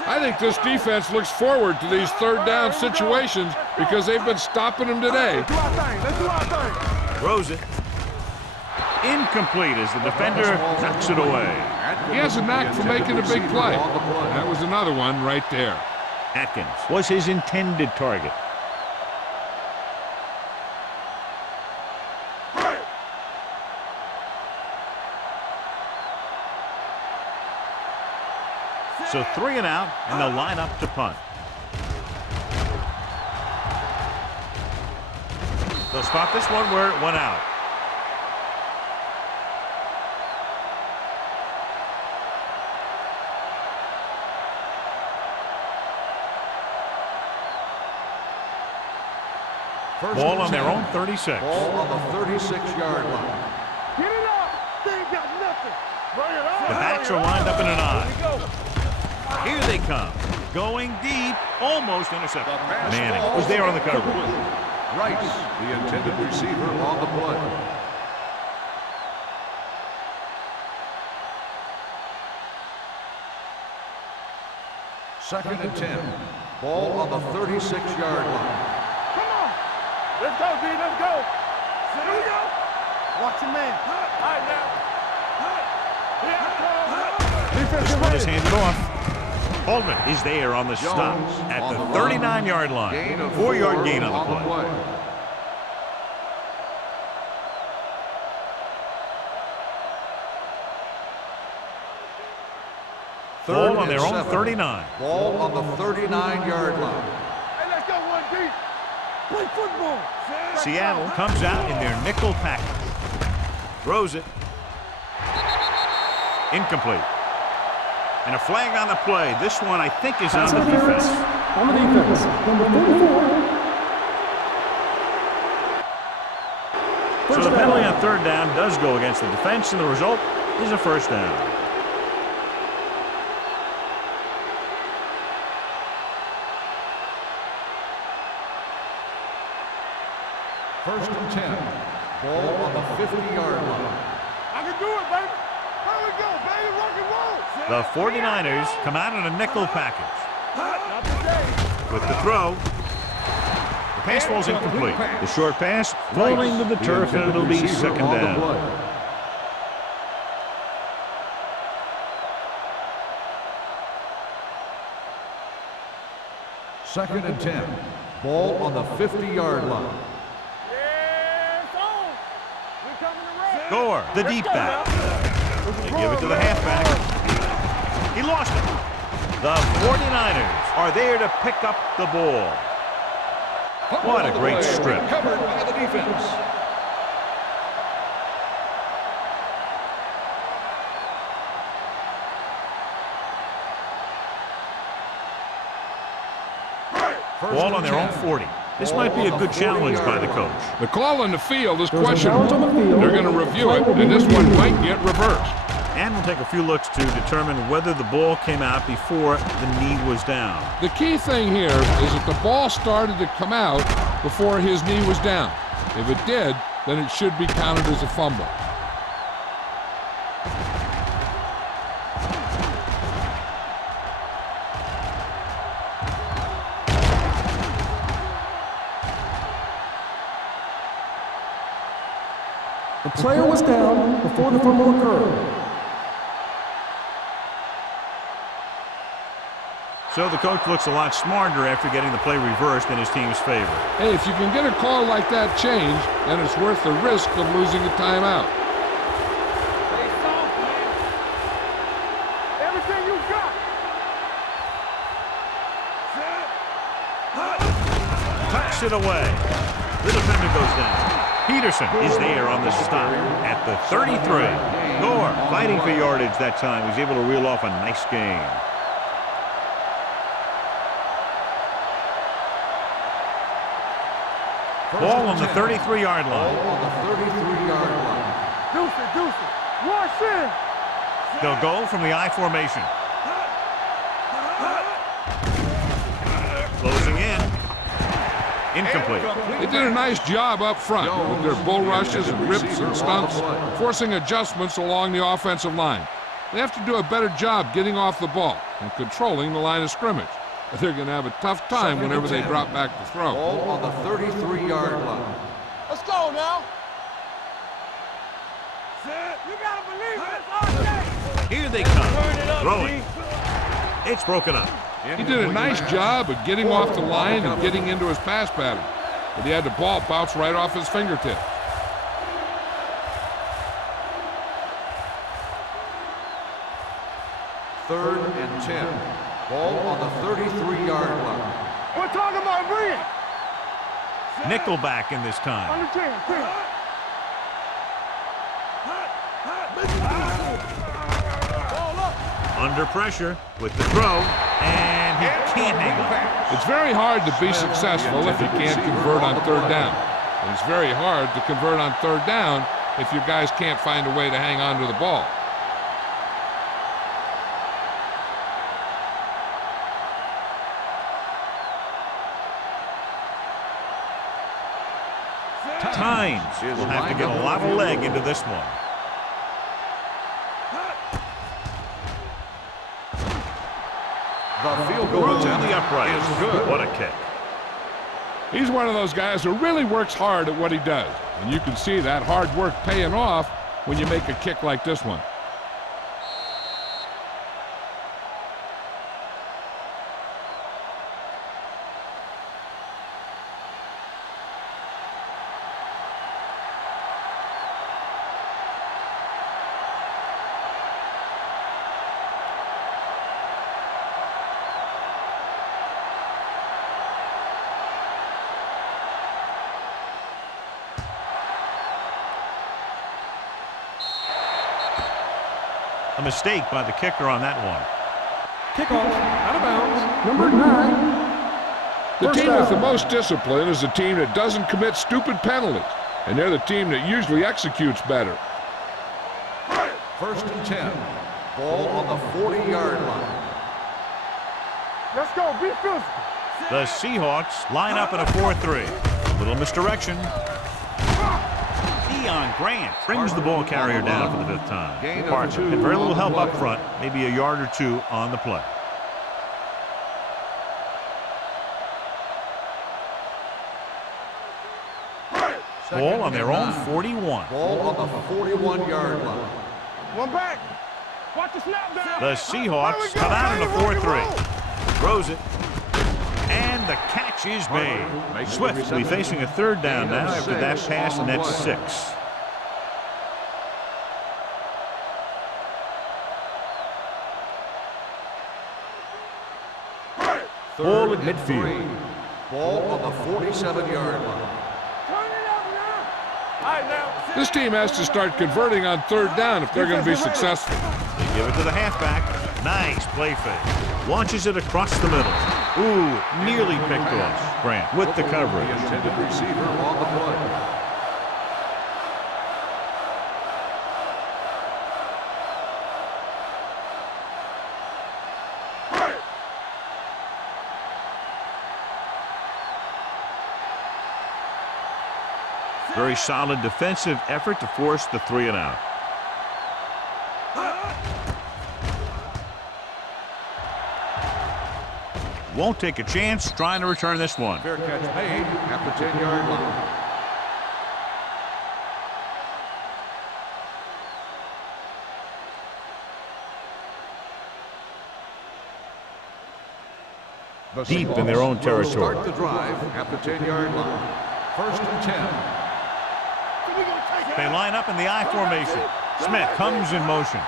I think this defense looks forward to these third down situations because they've been stopping them today. Let's do our thing. Let's do our thing. Throws it. Incomplete as the defender knocks it away. He has a knack for making a big play. That was another one right there. Atkins was his intended target. So 3 and out, and they'll line up to punt. They'll spot this one where it went out. Ball on their own 36. Ball on the 36-yard line. Get it up. They ain't got nothing. Bring it on. The backs are lined up in an eye. Here they come. Going deep. Almost intercepted. Manning was there on the coverage. Rice, the intended receiver, on the play. Second and 10. Ball on the 36-yard line. Come on. Let's go, D. Let's go. Here we go. Watch your man. All right, now. Defense This one is handed off. Holman is there on the stop at the 39-yard line. 4-yard gain on the play. Ball on their own 39. Ball on the 39-yard line. Hey, let's go one deep. Play football. Seattle comes out in their nickel package. Throws it. Incomplete. And a flag on the play. This one, I think, is on the defense. On the defense, number 44. So the penalty on third down does go against the defense, and the result is a first down. First and 10. Ball on the 50-yard line. I can do it, baby. Here we go, baby. Rock and roll. The 49ers come out in a nickel package. Not today. With the throw. The pass falls incomplete. The short pass falling to the turf, and it'll be second down. Second and 10. Ball on the 50-yard line. Yeah, it's on. We coming to red. Gore, the deep back. They give it to the halfback. He lost it. The 49ers are there to pick up the ball. What a great strip. Covered by the defense. Ball on their own 40. This might be a good challenge by the coach. The call on the field is There's a questionable. challenge on the field. They're going to review it, and this one might get reversed. And we'll take a few looks to determine whether the ball came out before the knee was down. The key thing here is that the ball started to come out before his knee was down. If it did, then it should be counted as a fumble. The player was down before the fumble occurred. So the coach looks a lot smarter after getting the play reversed in his team's favor. Hey, if you can get a call like that changed, then it's worth the risk of losing a timeout. Stay soft, man. Everything you got. Tucks it away. The defender goes down. Peterson is there on the stop at the 33. Gore fighting for yardage that time. He's able to reel off a nice gain. Ball on the 33-yard line. Ball on the 33-yard line. Deuce it. Rush in. They'll go from the I formation. Closing in. Incomplete. They did a nice job up front with their bull rushes and rips and stunts, forcing adjustments along the offensive line. They have to do a better job getting off the ball and controlling the line of scrimmage. But they're going to have a tough time whenever they drop back to throw. Ball on the 33-yard line. Let's go now. You gotta believe it. It's all day. Here they come. Throwing. It's broken up. He did a nice job of getting off the line and getting into his pass pattern, but he had the ball bounce right off his fingertip. Third and 10. Ball on the 33-yard line. We're talking about bring. Nickelback in this time. On the 10. Under pressure with the throw, and he can't hang on. It's very hard to be successful if you can't convert on third down. And it's very hard to convert on third down if your guys can't find a way to hang on to the ball. Tynes will have to get a lot of leg into this one. The field goal Through attempt the upright. is good. What a kick. He's one of those guys who really works hard at what he does. And you can see that hard work paying off when you make a kick like this one. A mistake by the kicker on that one. Kickoff, out of bounds, number 9. The First team with the down. most discipline is the team that doesn't commit stupid penalties. And they're the team that usually executes better. First and 10. Ball on the 40-yard line. Let's go. Be physical. The Seahawks line up in a 4-3. Little misdirection. Grant brings the ball carrier down for the 5th time. Parker had very little help up front, maybe a yard or 2 on the play. Ball on their own 41. Ball on the 41-yard line. One back. Watch the snap down. The Seahawks come out in a 4-3. Throws it. And the catch is made. Swift will be facing a 3rd down now after that pass, and that's 6. Ball at midfield. Ball on the 47-yard line. Turn it up now. All right, now. This team has to start converting on 3rd down if they're going to be successful. They give it to the halfback. Nice play fake. Launches it across the middle. Ooh, nearly picked off. Grant with the coverage. The intended receiver on the play. Very solid defensive effort to force the 3 and out. Won't take a chance trying to return this one. Fair catch made at the 10-yard line. Deep in their own territory. Start the drive at the 10-yard line. First and 10. They line up in the I formation. Smith comes in motion.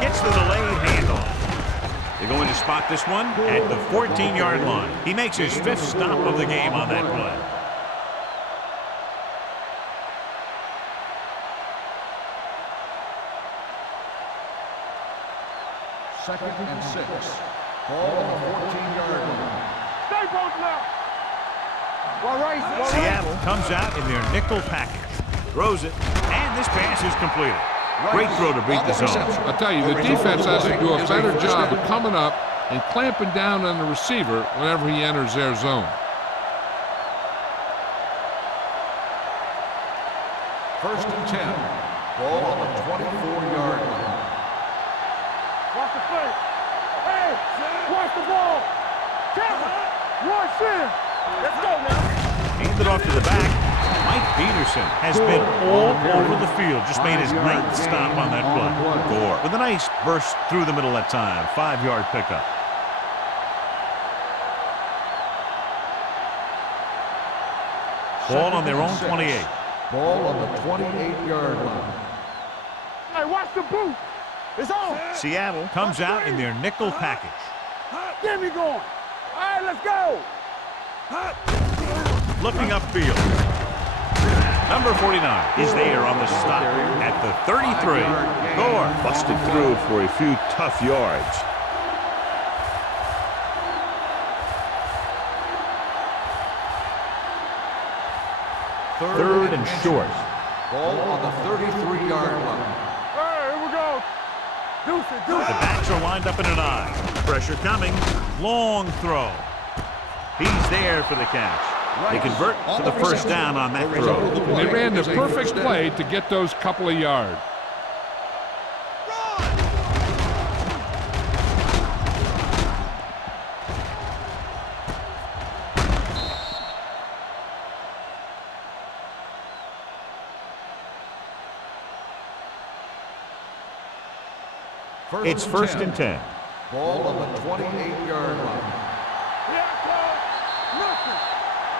Gets the delayed handoff. They're going to spot this one at the 14-yard line. He makes his 5th stop of the game on that play. Second and 6. Ball on the 14-yard line. Stay both now. Well, right. Seattle comes out in their nickel package. Throws it, and this pass is completed. Great throw to beat the zone. I'll tell you, the defense has to do a better job of coming up and clamping down on the receiver whenever he enters their zone. First and 10. Ball on the 24-yard line. Watch the play. Hey, watch the ball. Rush in. Let's go now. Handed off to the back. Mike Peterson has been all over the field. Just made his 9th stop on that play. Gore with a nice burst through the middle that time. 5-yard pickup. Ball on their own 28. Ball on the 28-yard line. Hey, watch the boot. It's on. Seattle comes out in their nickel package. Get me going. All right, let's go. Looking upfield. Number 49 is there on the stop at the 33. Gore busted through for a few tough yards. Third and short. Ball on the 33-yard line. Hey, here we go. Deuce it, deuce The it. backs are lined up in an I. Pressure coming. Long throw. He's there for the catch. They convert to the first down on that throw. And they ran the perfect play to get those couple of yards. It's first and 10. Ball on the 28-yard line. Nothing.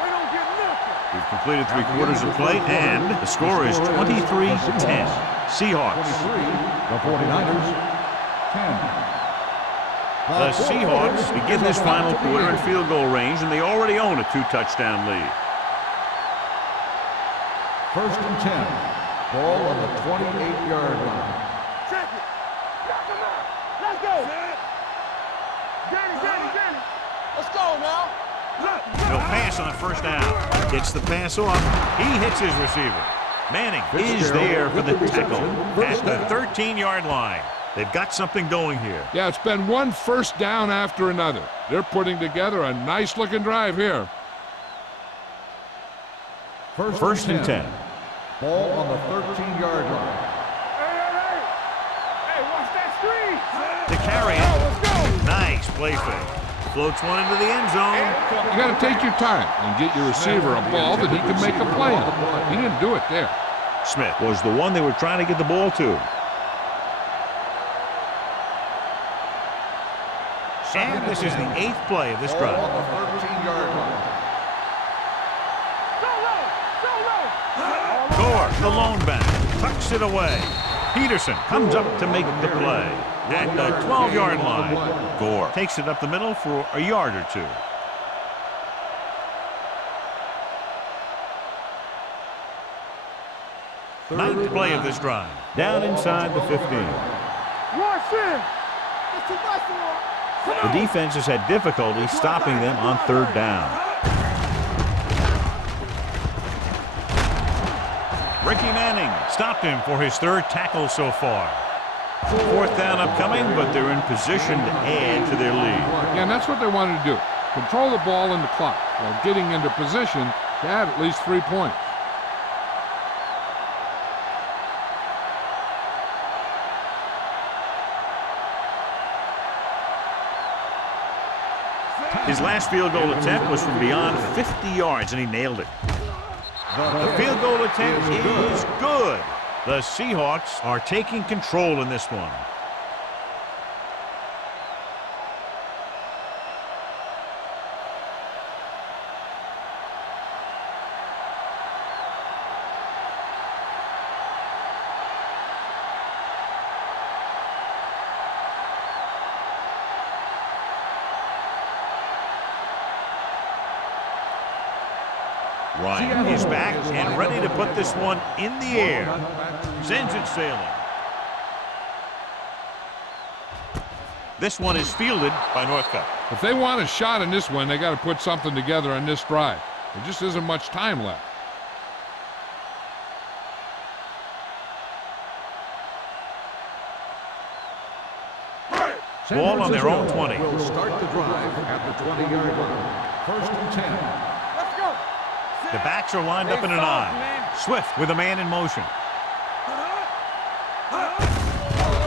They don't get nothing. We've completed 3/4 of play, and the score is 23-10. Seahawks. 23, the 49ers, 10. The Seahawks begin this final quarter in field goal range, and they already own a 2-touchdown lead. First and 10. Ball on the 28-yard line. Check it. Come on. Let's go. Johnny. Let's go now. No pass on first down. Gets the pass off. He hits his receiver. Manning is there for the tackle at the 13-yard line. They've got something going here. Yeah, it's been one first down after another. They're putting together a nice-looking drive here. First and 10. Ball on the 13-yard line. Hey, watch that screen. To carry it. Nice play fake. Floats one into the end zone. You got to take your time and get your receiver a ball that he can make a play on. He didn't do it there. Smith was the one they were trying to get the ball to. And this is the 8th play of this drive. Ball on the 13-yard line. Gore, the lone back, tucks it away. Peterson comes up to make the play at the 12-yard line. Gore takes it up the middle for a yard or two. Ninth play of this drive. Down inside the 15. The defense has had difficulty stopping them on third down. Ricky Manning stopped him for his third tackle so far. Fourth down upcoming, but they're in position to add to their lead. Yeah, and that's what they wanted to do. Control the ball and the clock while getting into position to add at least 3 points. His last field goal attempt was from beyond 50 yards, and he nailed it. The field goal attempt is good. The Seahawks are taking control in this one. Ryan is back and ready to put this one in the air. Sends it sailing. This one is fielded by Northcutt. If they want a shot in this one, they got to put something together on this drive. There just isn't much time left. Ball on their own 20. Will start the drive at the 20-yard line. First and 10. The backs are lined up in an I. Swift with a man in motion.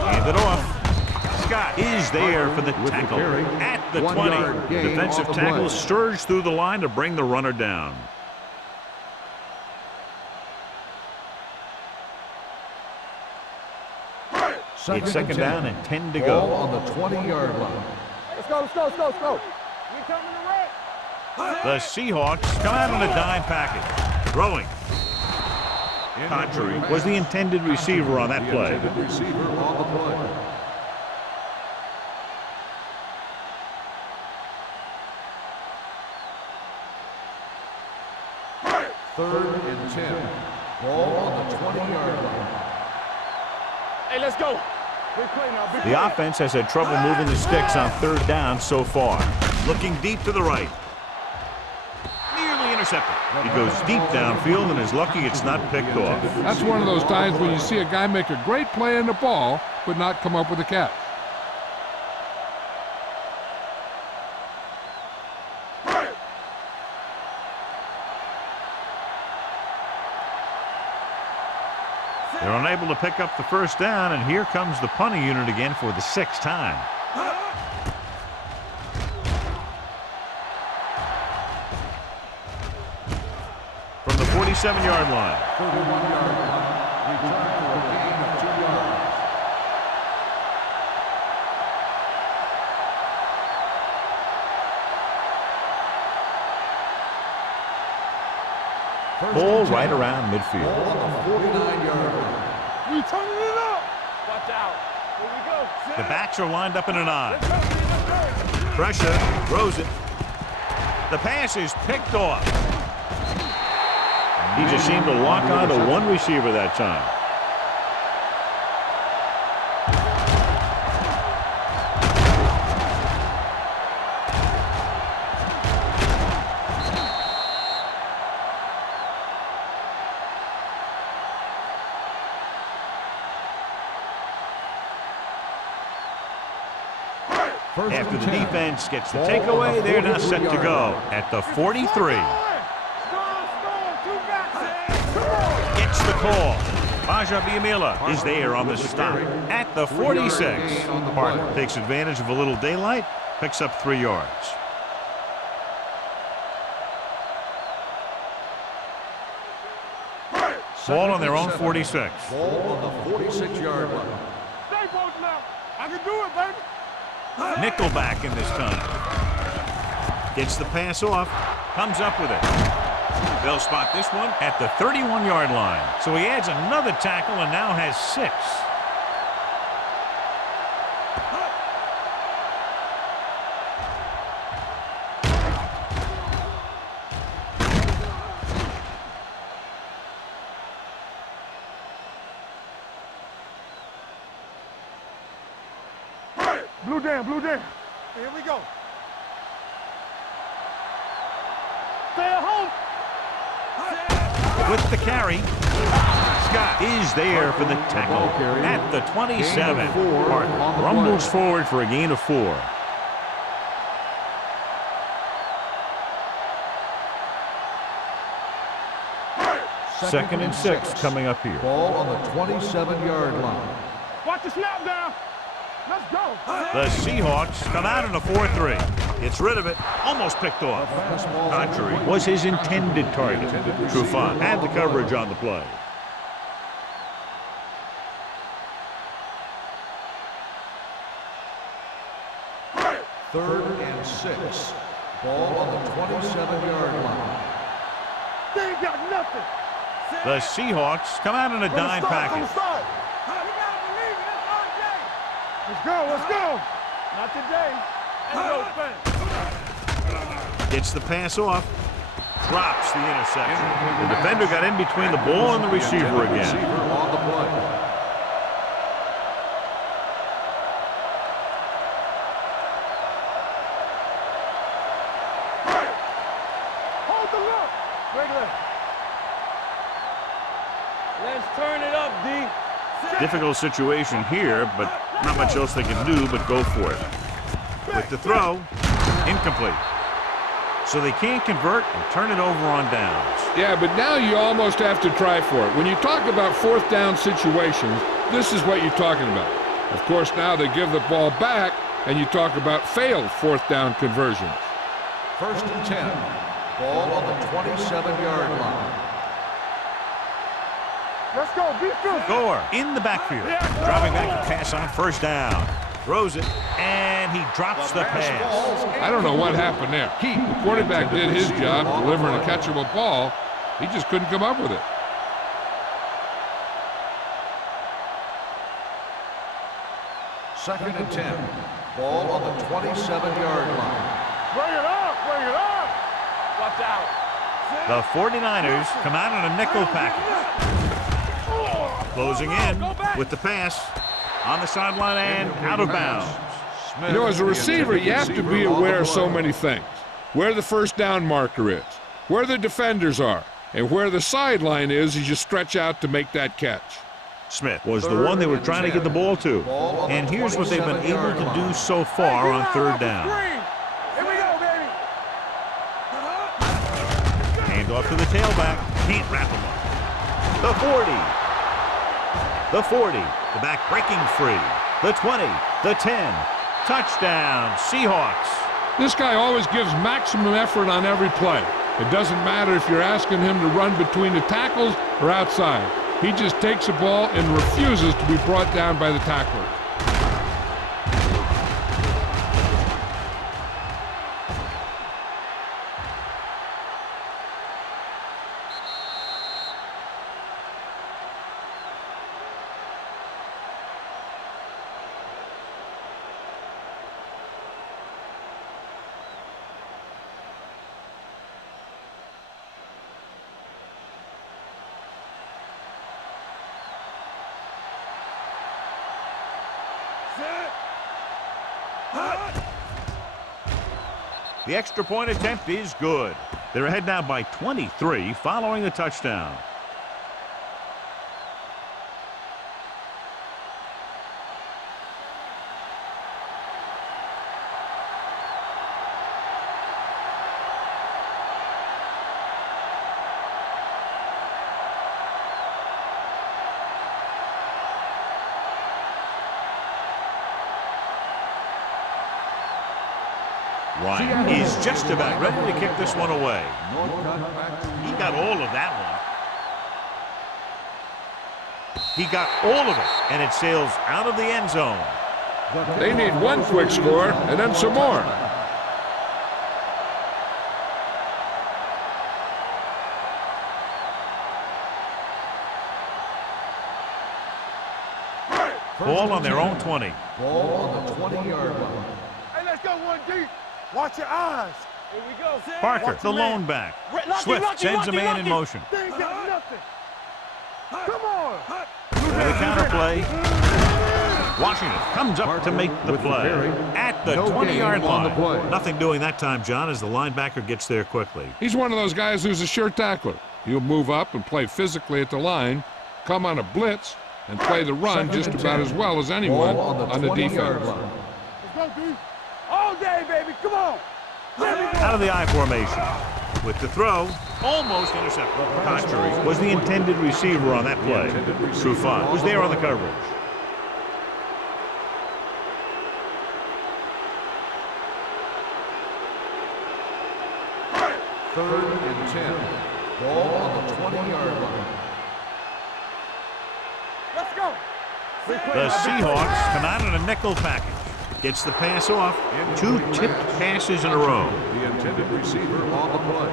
Hand it off. Scott is there for the tackle at the 20. Defensive tackle surged through the line to bring the runner down. It's second down and 10 to go. Ball on the 20-yard line. Let's go. We coming to wreck. The Seahawks come out in a dime package. Throwing. Conchery was the intended receiver on that play. Receiver on the play. Third and 10. Ball on the 20-yard line. Hey, let's go. Big play now. Big play. The offense has had trouble moving the sticks on third down so far. Looking deep to the right. Nearly intercepted. He goes deep downfield and is lucky it's not picked off. That's one of those times when you see a guy make a great play on the ball, but not come up with a catch. They're unable to pick up the first down, and here comes the punting unit again for the 6th time. From the 47-yard line. 31-yard line. Return for a gain of 2 yards. Ball right around midfield. Ball on the 49-yard line. We turning it up. Watch out. Here we go. The backs are lined up in an I. Pressure, throws it. The pass is picked off. He just seemed to lock on to one receiver that time. After the defense gets the takeaway, they're now set to go at the 43. Gets the call. Baja Biamila is there on the stop at the 46. Parker takes advantage of a little daylight, picks up 3 yards. Ball on their own 46. Ball on the 46-yard line. Stay close now. I can do it, baby. Nickelback in this time. Gets the pass off. Comes up with it. They'll spot this one at the 31-yard line. So he adds another tackle and now has 6. Blue down, blue down. Here we go. Stay at home. With the carry, Scott is there for the tackle at the 27. Parker rumbles forward for a gain of 4. Second and 6 coming up here. Ball on the 27-yard line. Watch the snap down. Let's go. The Seahawks come out in a 4-3. Gets rid of it. Almost picked off. Contrary was his intended target. Trufant had the coverage on the play. Third and 6. Ball on the 27-yard line. They ain't got nothing. The Seahawks come out in a dime package. Let's go, let's go. Not today. Gets the pass off. Drops the interception. The defender got in between the ball and the receiver again. On the play. Hold the look. Break leg. Let's turn it up, D. Difficult situation here, but not much else they can do but go for it. With the throw, incomplete. So they can't convert and turn it over on downs. Yeah, but now you almost have to try for it. When you talk about 4th down situations, this is what you're talking about. Of course, now they give the ball back, and you talk about failed 4th down conversions. First and 10. Ball on the 27-yard line. Let's go, beat good. Gore in the backfield. Dropping back to pass on first down. Throws it, and he drops the pass. I don't know what happened there. The quarterback did his job delivering a catchable ball. He just couldn't come up with it. Second and 10. Ball on the 27-yard line. Bring it up, bring it up. Watch out. The 49ers come out in a nickel package. Closing in with the pass on the sideline and out of bounds. You know, as a receiver, you have to be aware of so many things. Where the first down marker is, where the defenders are, and where the sideline is as you stretch out to make that catch. Smith was the one they were trying to get the ball to. And here's what they've been able to do so far on 3rd down. Here we go, baby. Hand off to the tailback. Can't wrap him up. The 40. The 40. The back breaking free. The 20. The 10. Touchdown, Seahawks. This guy always gives maximum effort on every play. It doesn't matter if you're asking him to run between the tackles or outside. He just takes the ball and refuses to be brought down by the tackler. The extra point attempt is good. They're ahead now by 23 following the touchdown. Ryan is just about ready to kick this one away. He got all of that one. He got all of it, and it sails out of the end zone. They need one quick score and then some more. Ball on their own 20. Ball on the 20-yard line. Hey, let's go one deep. Watch your eyes. Here we go. Parker, the lone back. Swift sends a man in motion. They ain't got nothing. Come on. The counter play. Washington comes up to make the play at the 20-yard line. Nothing doing that time, John, as the linebacker gets there quickly. He's one of those guys who's a sure tackler. He'll move up and play physically at the line, come on a blitz, and play the run just about as well as anyone on the defense. Let's go, D. All day, baby. Come on. Out of the I formation. With the throw, almost intercepted. Costuri was the intended receiver on that play. Trufant was there on the coverage. Third and 10. Ball on the 20-yard line. Let's go. The Seahawks come out in a nickel package. Gets the pass off. 2 tipped passes in a row. The intended receiver on the play.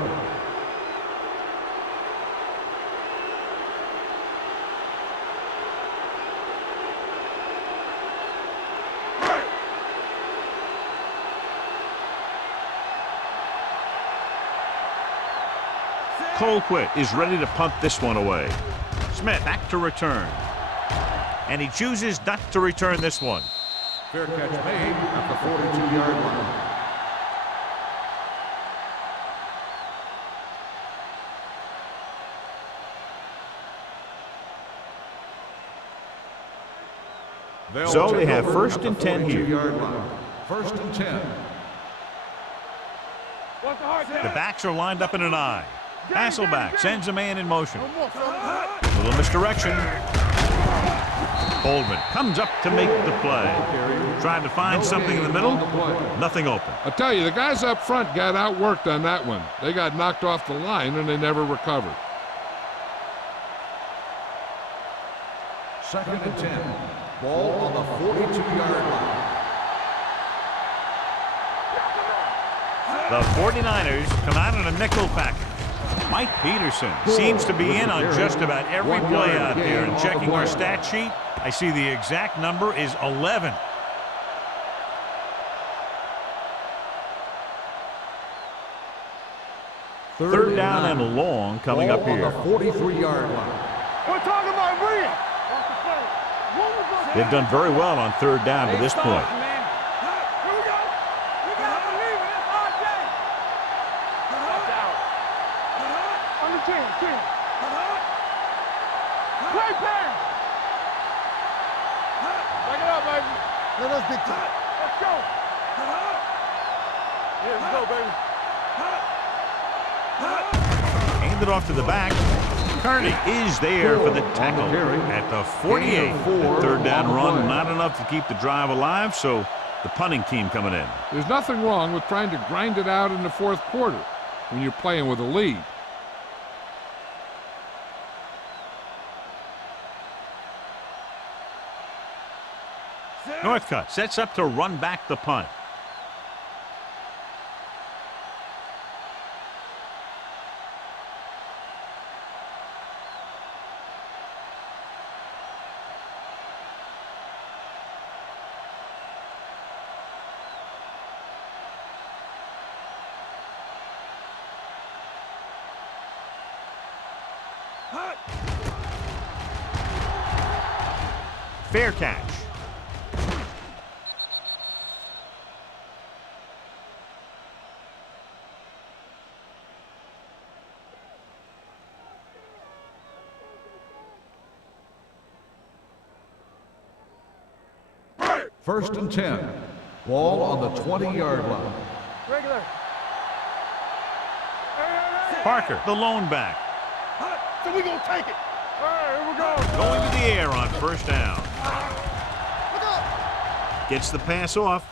Colquitt is ready to punt this one away. Smith back to return. And he chooses not to return this one. Fair catch made at the 42-yard line. So they have first and 10 here. First and 10. The backs are lined up in an I. Hasselback sends a man in motion. Little misdirection. Coleman comes up to make the play. Trying to find something in the middle. Nothing open. I tell you, the guys up front got outworked on that one. They got knocked off the line and they never recovered. Second and 10. Ball on the 42-yard line. The 49ers come out in a nickel package. Mike Peterson seems to be in on just about every play out there. And checking our stat sheet, I see the exact number is 11. Third down and long coming up here. On the 43-yard line. We're talking about Rhea. They've done very well on third down to this point. Let us big time. Let's go. Yeah, let's go, baby. Handed off to the back. Kearney is there for the tackle at the 48. The third down run, not enough to keep the drive alive, so the punting team coming in. There's nothing wrong with trying to grind it out in the fourth quarter when you're playing with a lead. Northcutt sets up to run back the punt. Fair catch. First and 10. Ball on the 20-yard line. Regular. Parker, the lone back. So we gonna take it. All right, here we go. Going to the air on first down. Gets the pass off.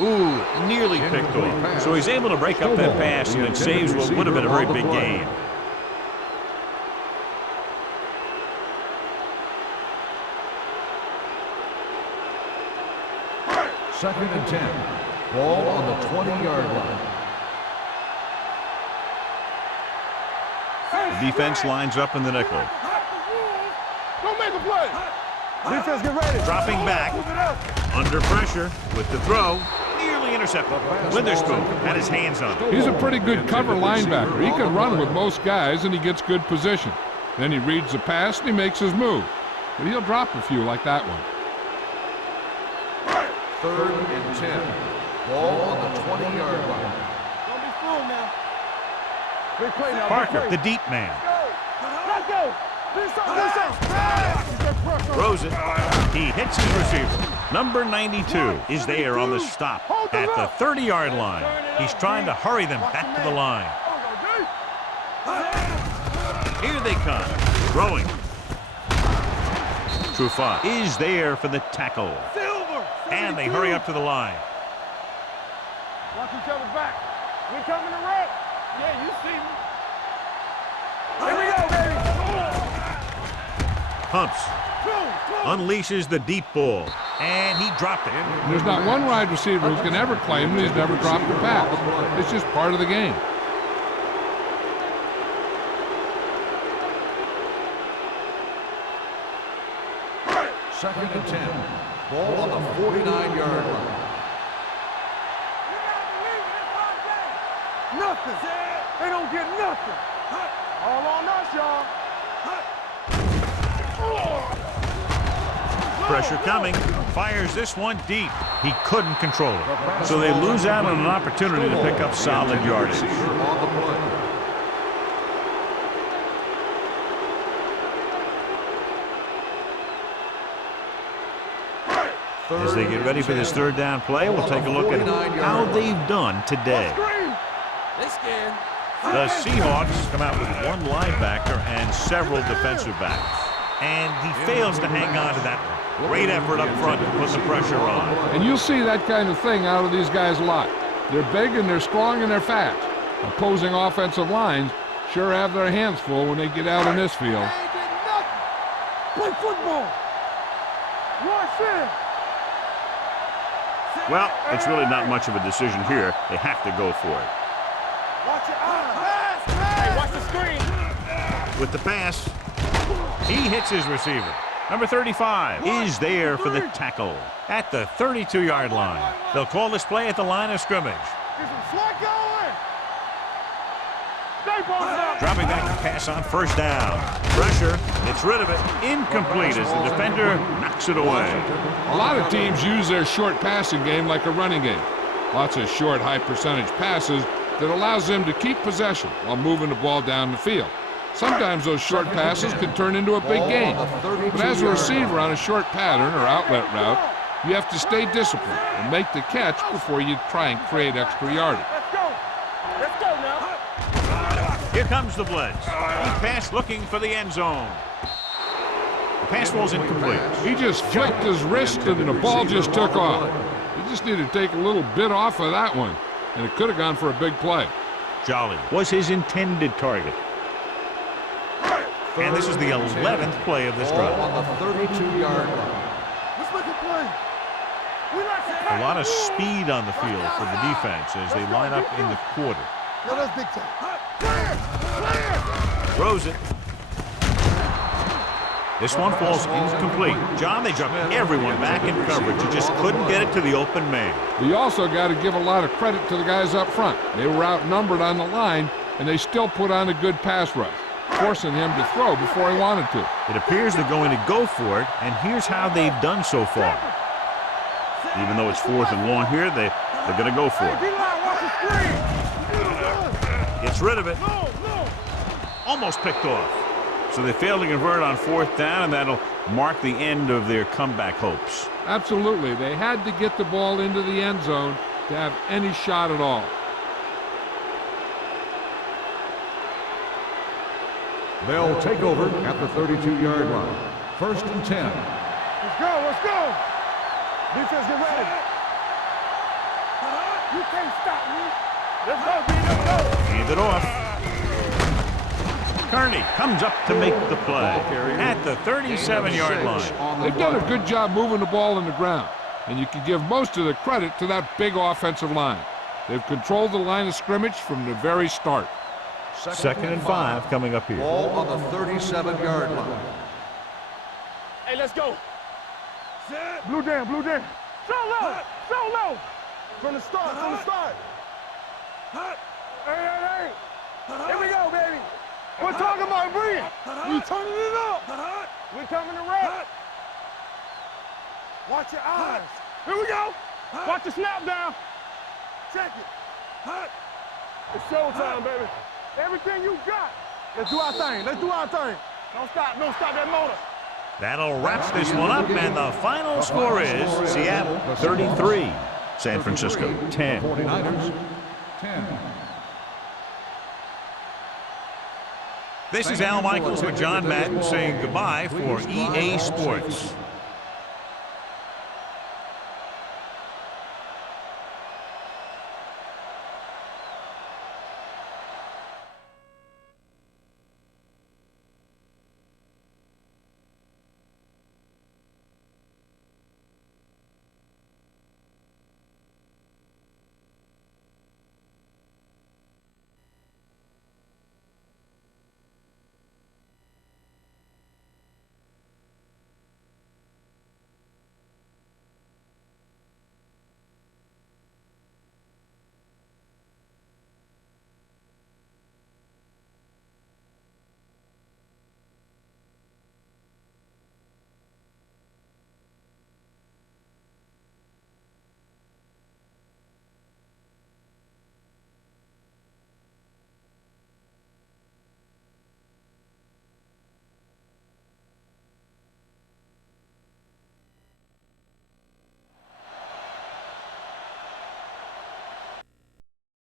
Ooh, nearly picked off. So he's able to break up that pass and it saves what would have been a very big gain. Second and 10. Ball on the 20-yard line. The defense lines up in the nickel. Don't make a play. Defense, get ready. Dropping back. Under pressure with the throw. Nearly intercepted. Witherspoon had his hands on it. He's a pretty good cover linebacker. He can run with most guys, and he gets good position. Then he reads the pass, and he makes his move. But he'll drop a few like that one. Third and 10. Ball on the 20-yard line. Don't be fooled now. Big play now. Parker, the deep man. Let's go. Throws it. He hits his receiver. Number 92 is there on the stop at the 30-yard line. He's trying to hurry them back to the line. Here they come. Throwing. Trufant is there for the tackle. And they hurry up to the line. Watch each other back. We coming to wreck. Yeah, you see me. Here we go, baby. Pumps. Unleashes the deep ball. And he dropped it. There's not one wide receiver who can ever claim that he's never dropped a pass. It's just part of the game. Second and 10. Ball on the 49-yard line. Nothing. They don't get nothing. All on us, y'all. Pressure coming. Fires this one deep. He couldn't control it. So they lose out on an opportunity to pick up solid yardage. On the play. As they get ready for this third down play, we'll take a look at how they've done today. The Seahawks come out with one linebacker and several defensive backs. And he fails to hang on to that one. Great effort up front to put the pressure on. And you'll see that kind of thing out of these guys a lot. They're big and they're strong and they're fast. Opposing offensive lines sure have their hands full when they get out in this field. Play football. Watch it. Well, it's really not much of a decision here. They have to go for it. Watch your eyes. Hey, watch the screen. With the pass, he hits his receiver. Number 35 is there for the tackle at the 32-yard line. They'll call this play at the line of scrimmage. Get some slack going. Stay posted up. Dropping back to pass on first down. Pressure, gets rid of it. Incomplete as the defender knocks it away. A lot of teams use their short passing game like a running game. Lots of short, high-percentage passes that allows them to keep possession while moving the ball down the field. Sometimes those short passes can turn into a big gain. But as a receiver on a short pattern or outlet route, you have to stay disciplined and make the catch before you try and create extra yardage. Let's go. Let's go now. Here comes the blitz. He passed looking for the end zone. The pass ball's incomplete. He just flicked his wrist and the ball just took off. He just needed to take a little bit off of that one, and it could have gone for a big play. Jolly was his intended target. And this is the 11th play of this drive. On the 32-yard line. Let's make a play. We like to A lot of speed on the field for the defense as they line up in the quarter. Yo, that's big time. Clear! Clear! Throws it. This one falls incomplete. John, they jumped everyone back in coverage. He just couldn't get it to the open man. You also got to give a lot of credit to the guys up front. They were outnumbered on the line, and they still put on a good pass rush, forcing him to throw before he wanted to. It appears they're going to go for it, and here's how they've done so far. Even though it's 4th and long here, they're going to go for it. D-line, watch the screen. Gets rid of it. No. Almost picked off. So they failed to convert on 4th down, and that'll mark the end of their comeback hopes. Absolutely. They had to get the ball into the end zone to have any shot at all. They'll take over at the 32-yard line. 1st and 10. Let's go, let's go. Defense, get ready. You can't stop me. Let's go, B, let's go. Hand it off. Kearney comes up to make the play at the 37-yard line. They've done a good job moving the ball in the ground, and you can give most of the credit to that big offensive line. They've controlled the line of scrimmage from the very start. 2nd and 5 coming up here. Ball on the 37-yard line. Hey, let's go. Blue jam, blue jam. So low, so low. From the start, from the start. Hey, hey, hey. Here we go, baby. We're talking about breathing. We turning it up. We're coming to rap. Watch your eyes. Here we go. Watch the snap down. Check it. It's showtime, baby. Everything you got. Let's do our thing. Let's do our thing. Don't stop that motor. That'll wrap this one up, and the final score is Seattle 33, San Francisco 10. 49ers 10. This is Al Michaels with John Madden saying goodbye for EA Sports.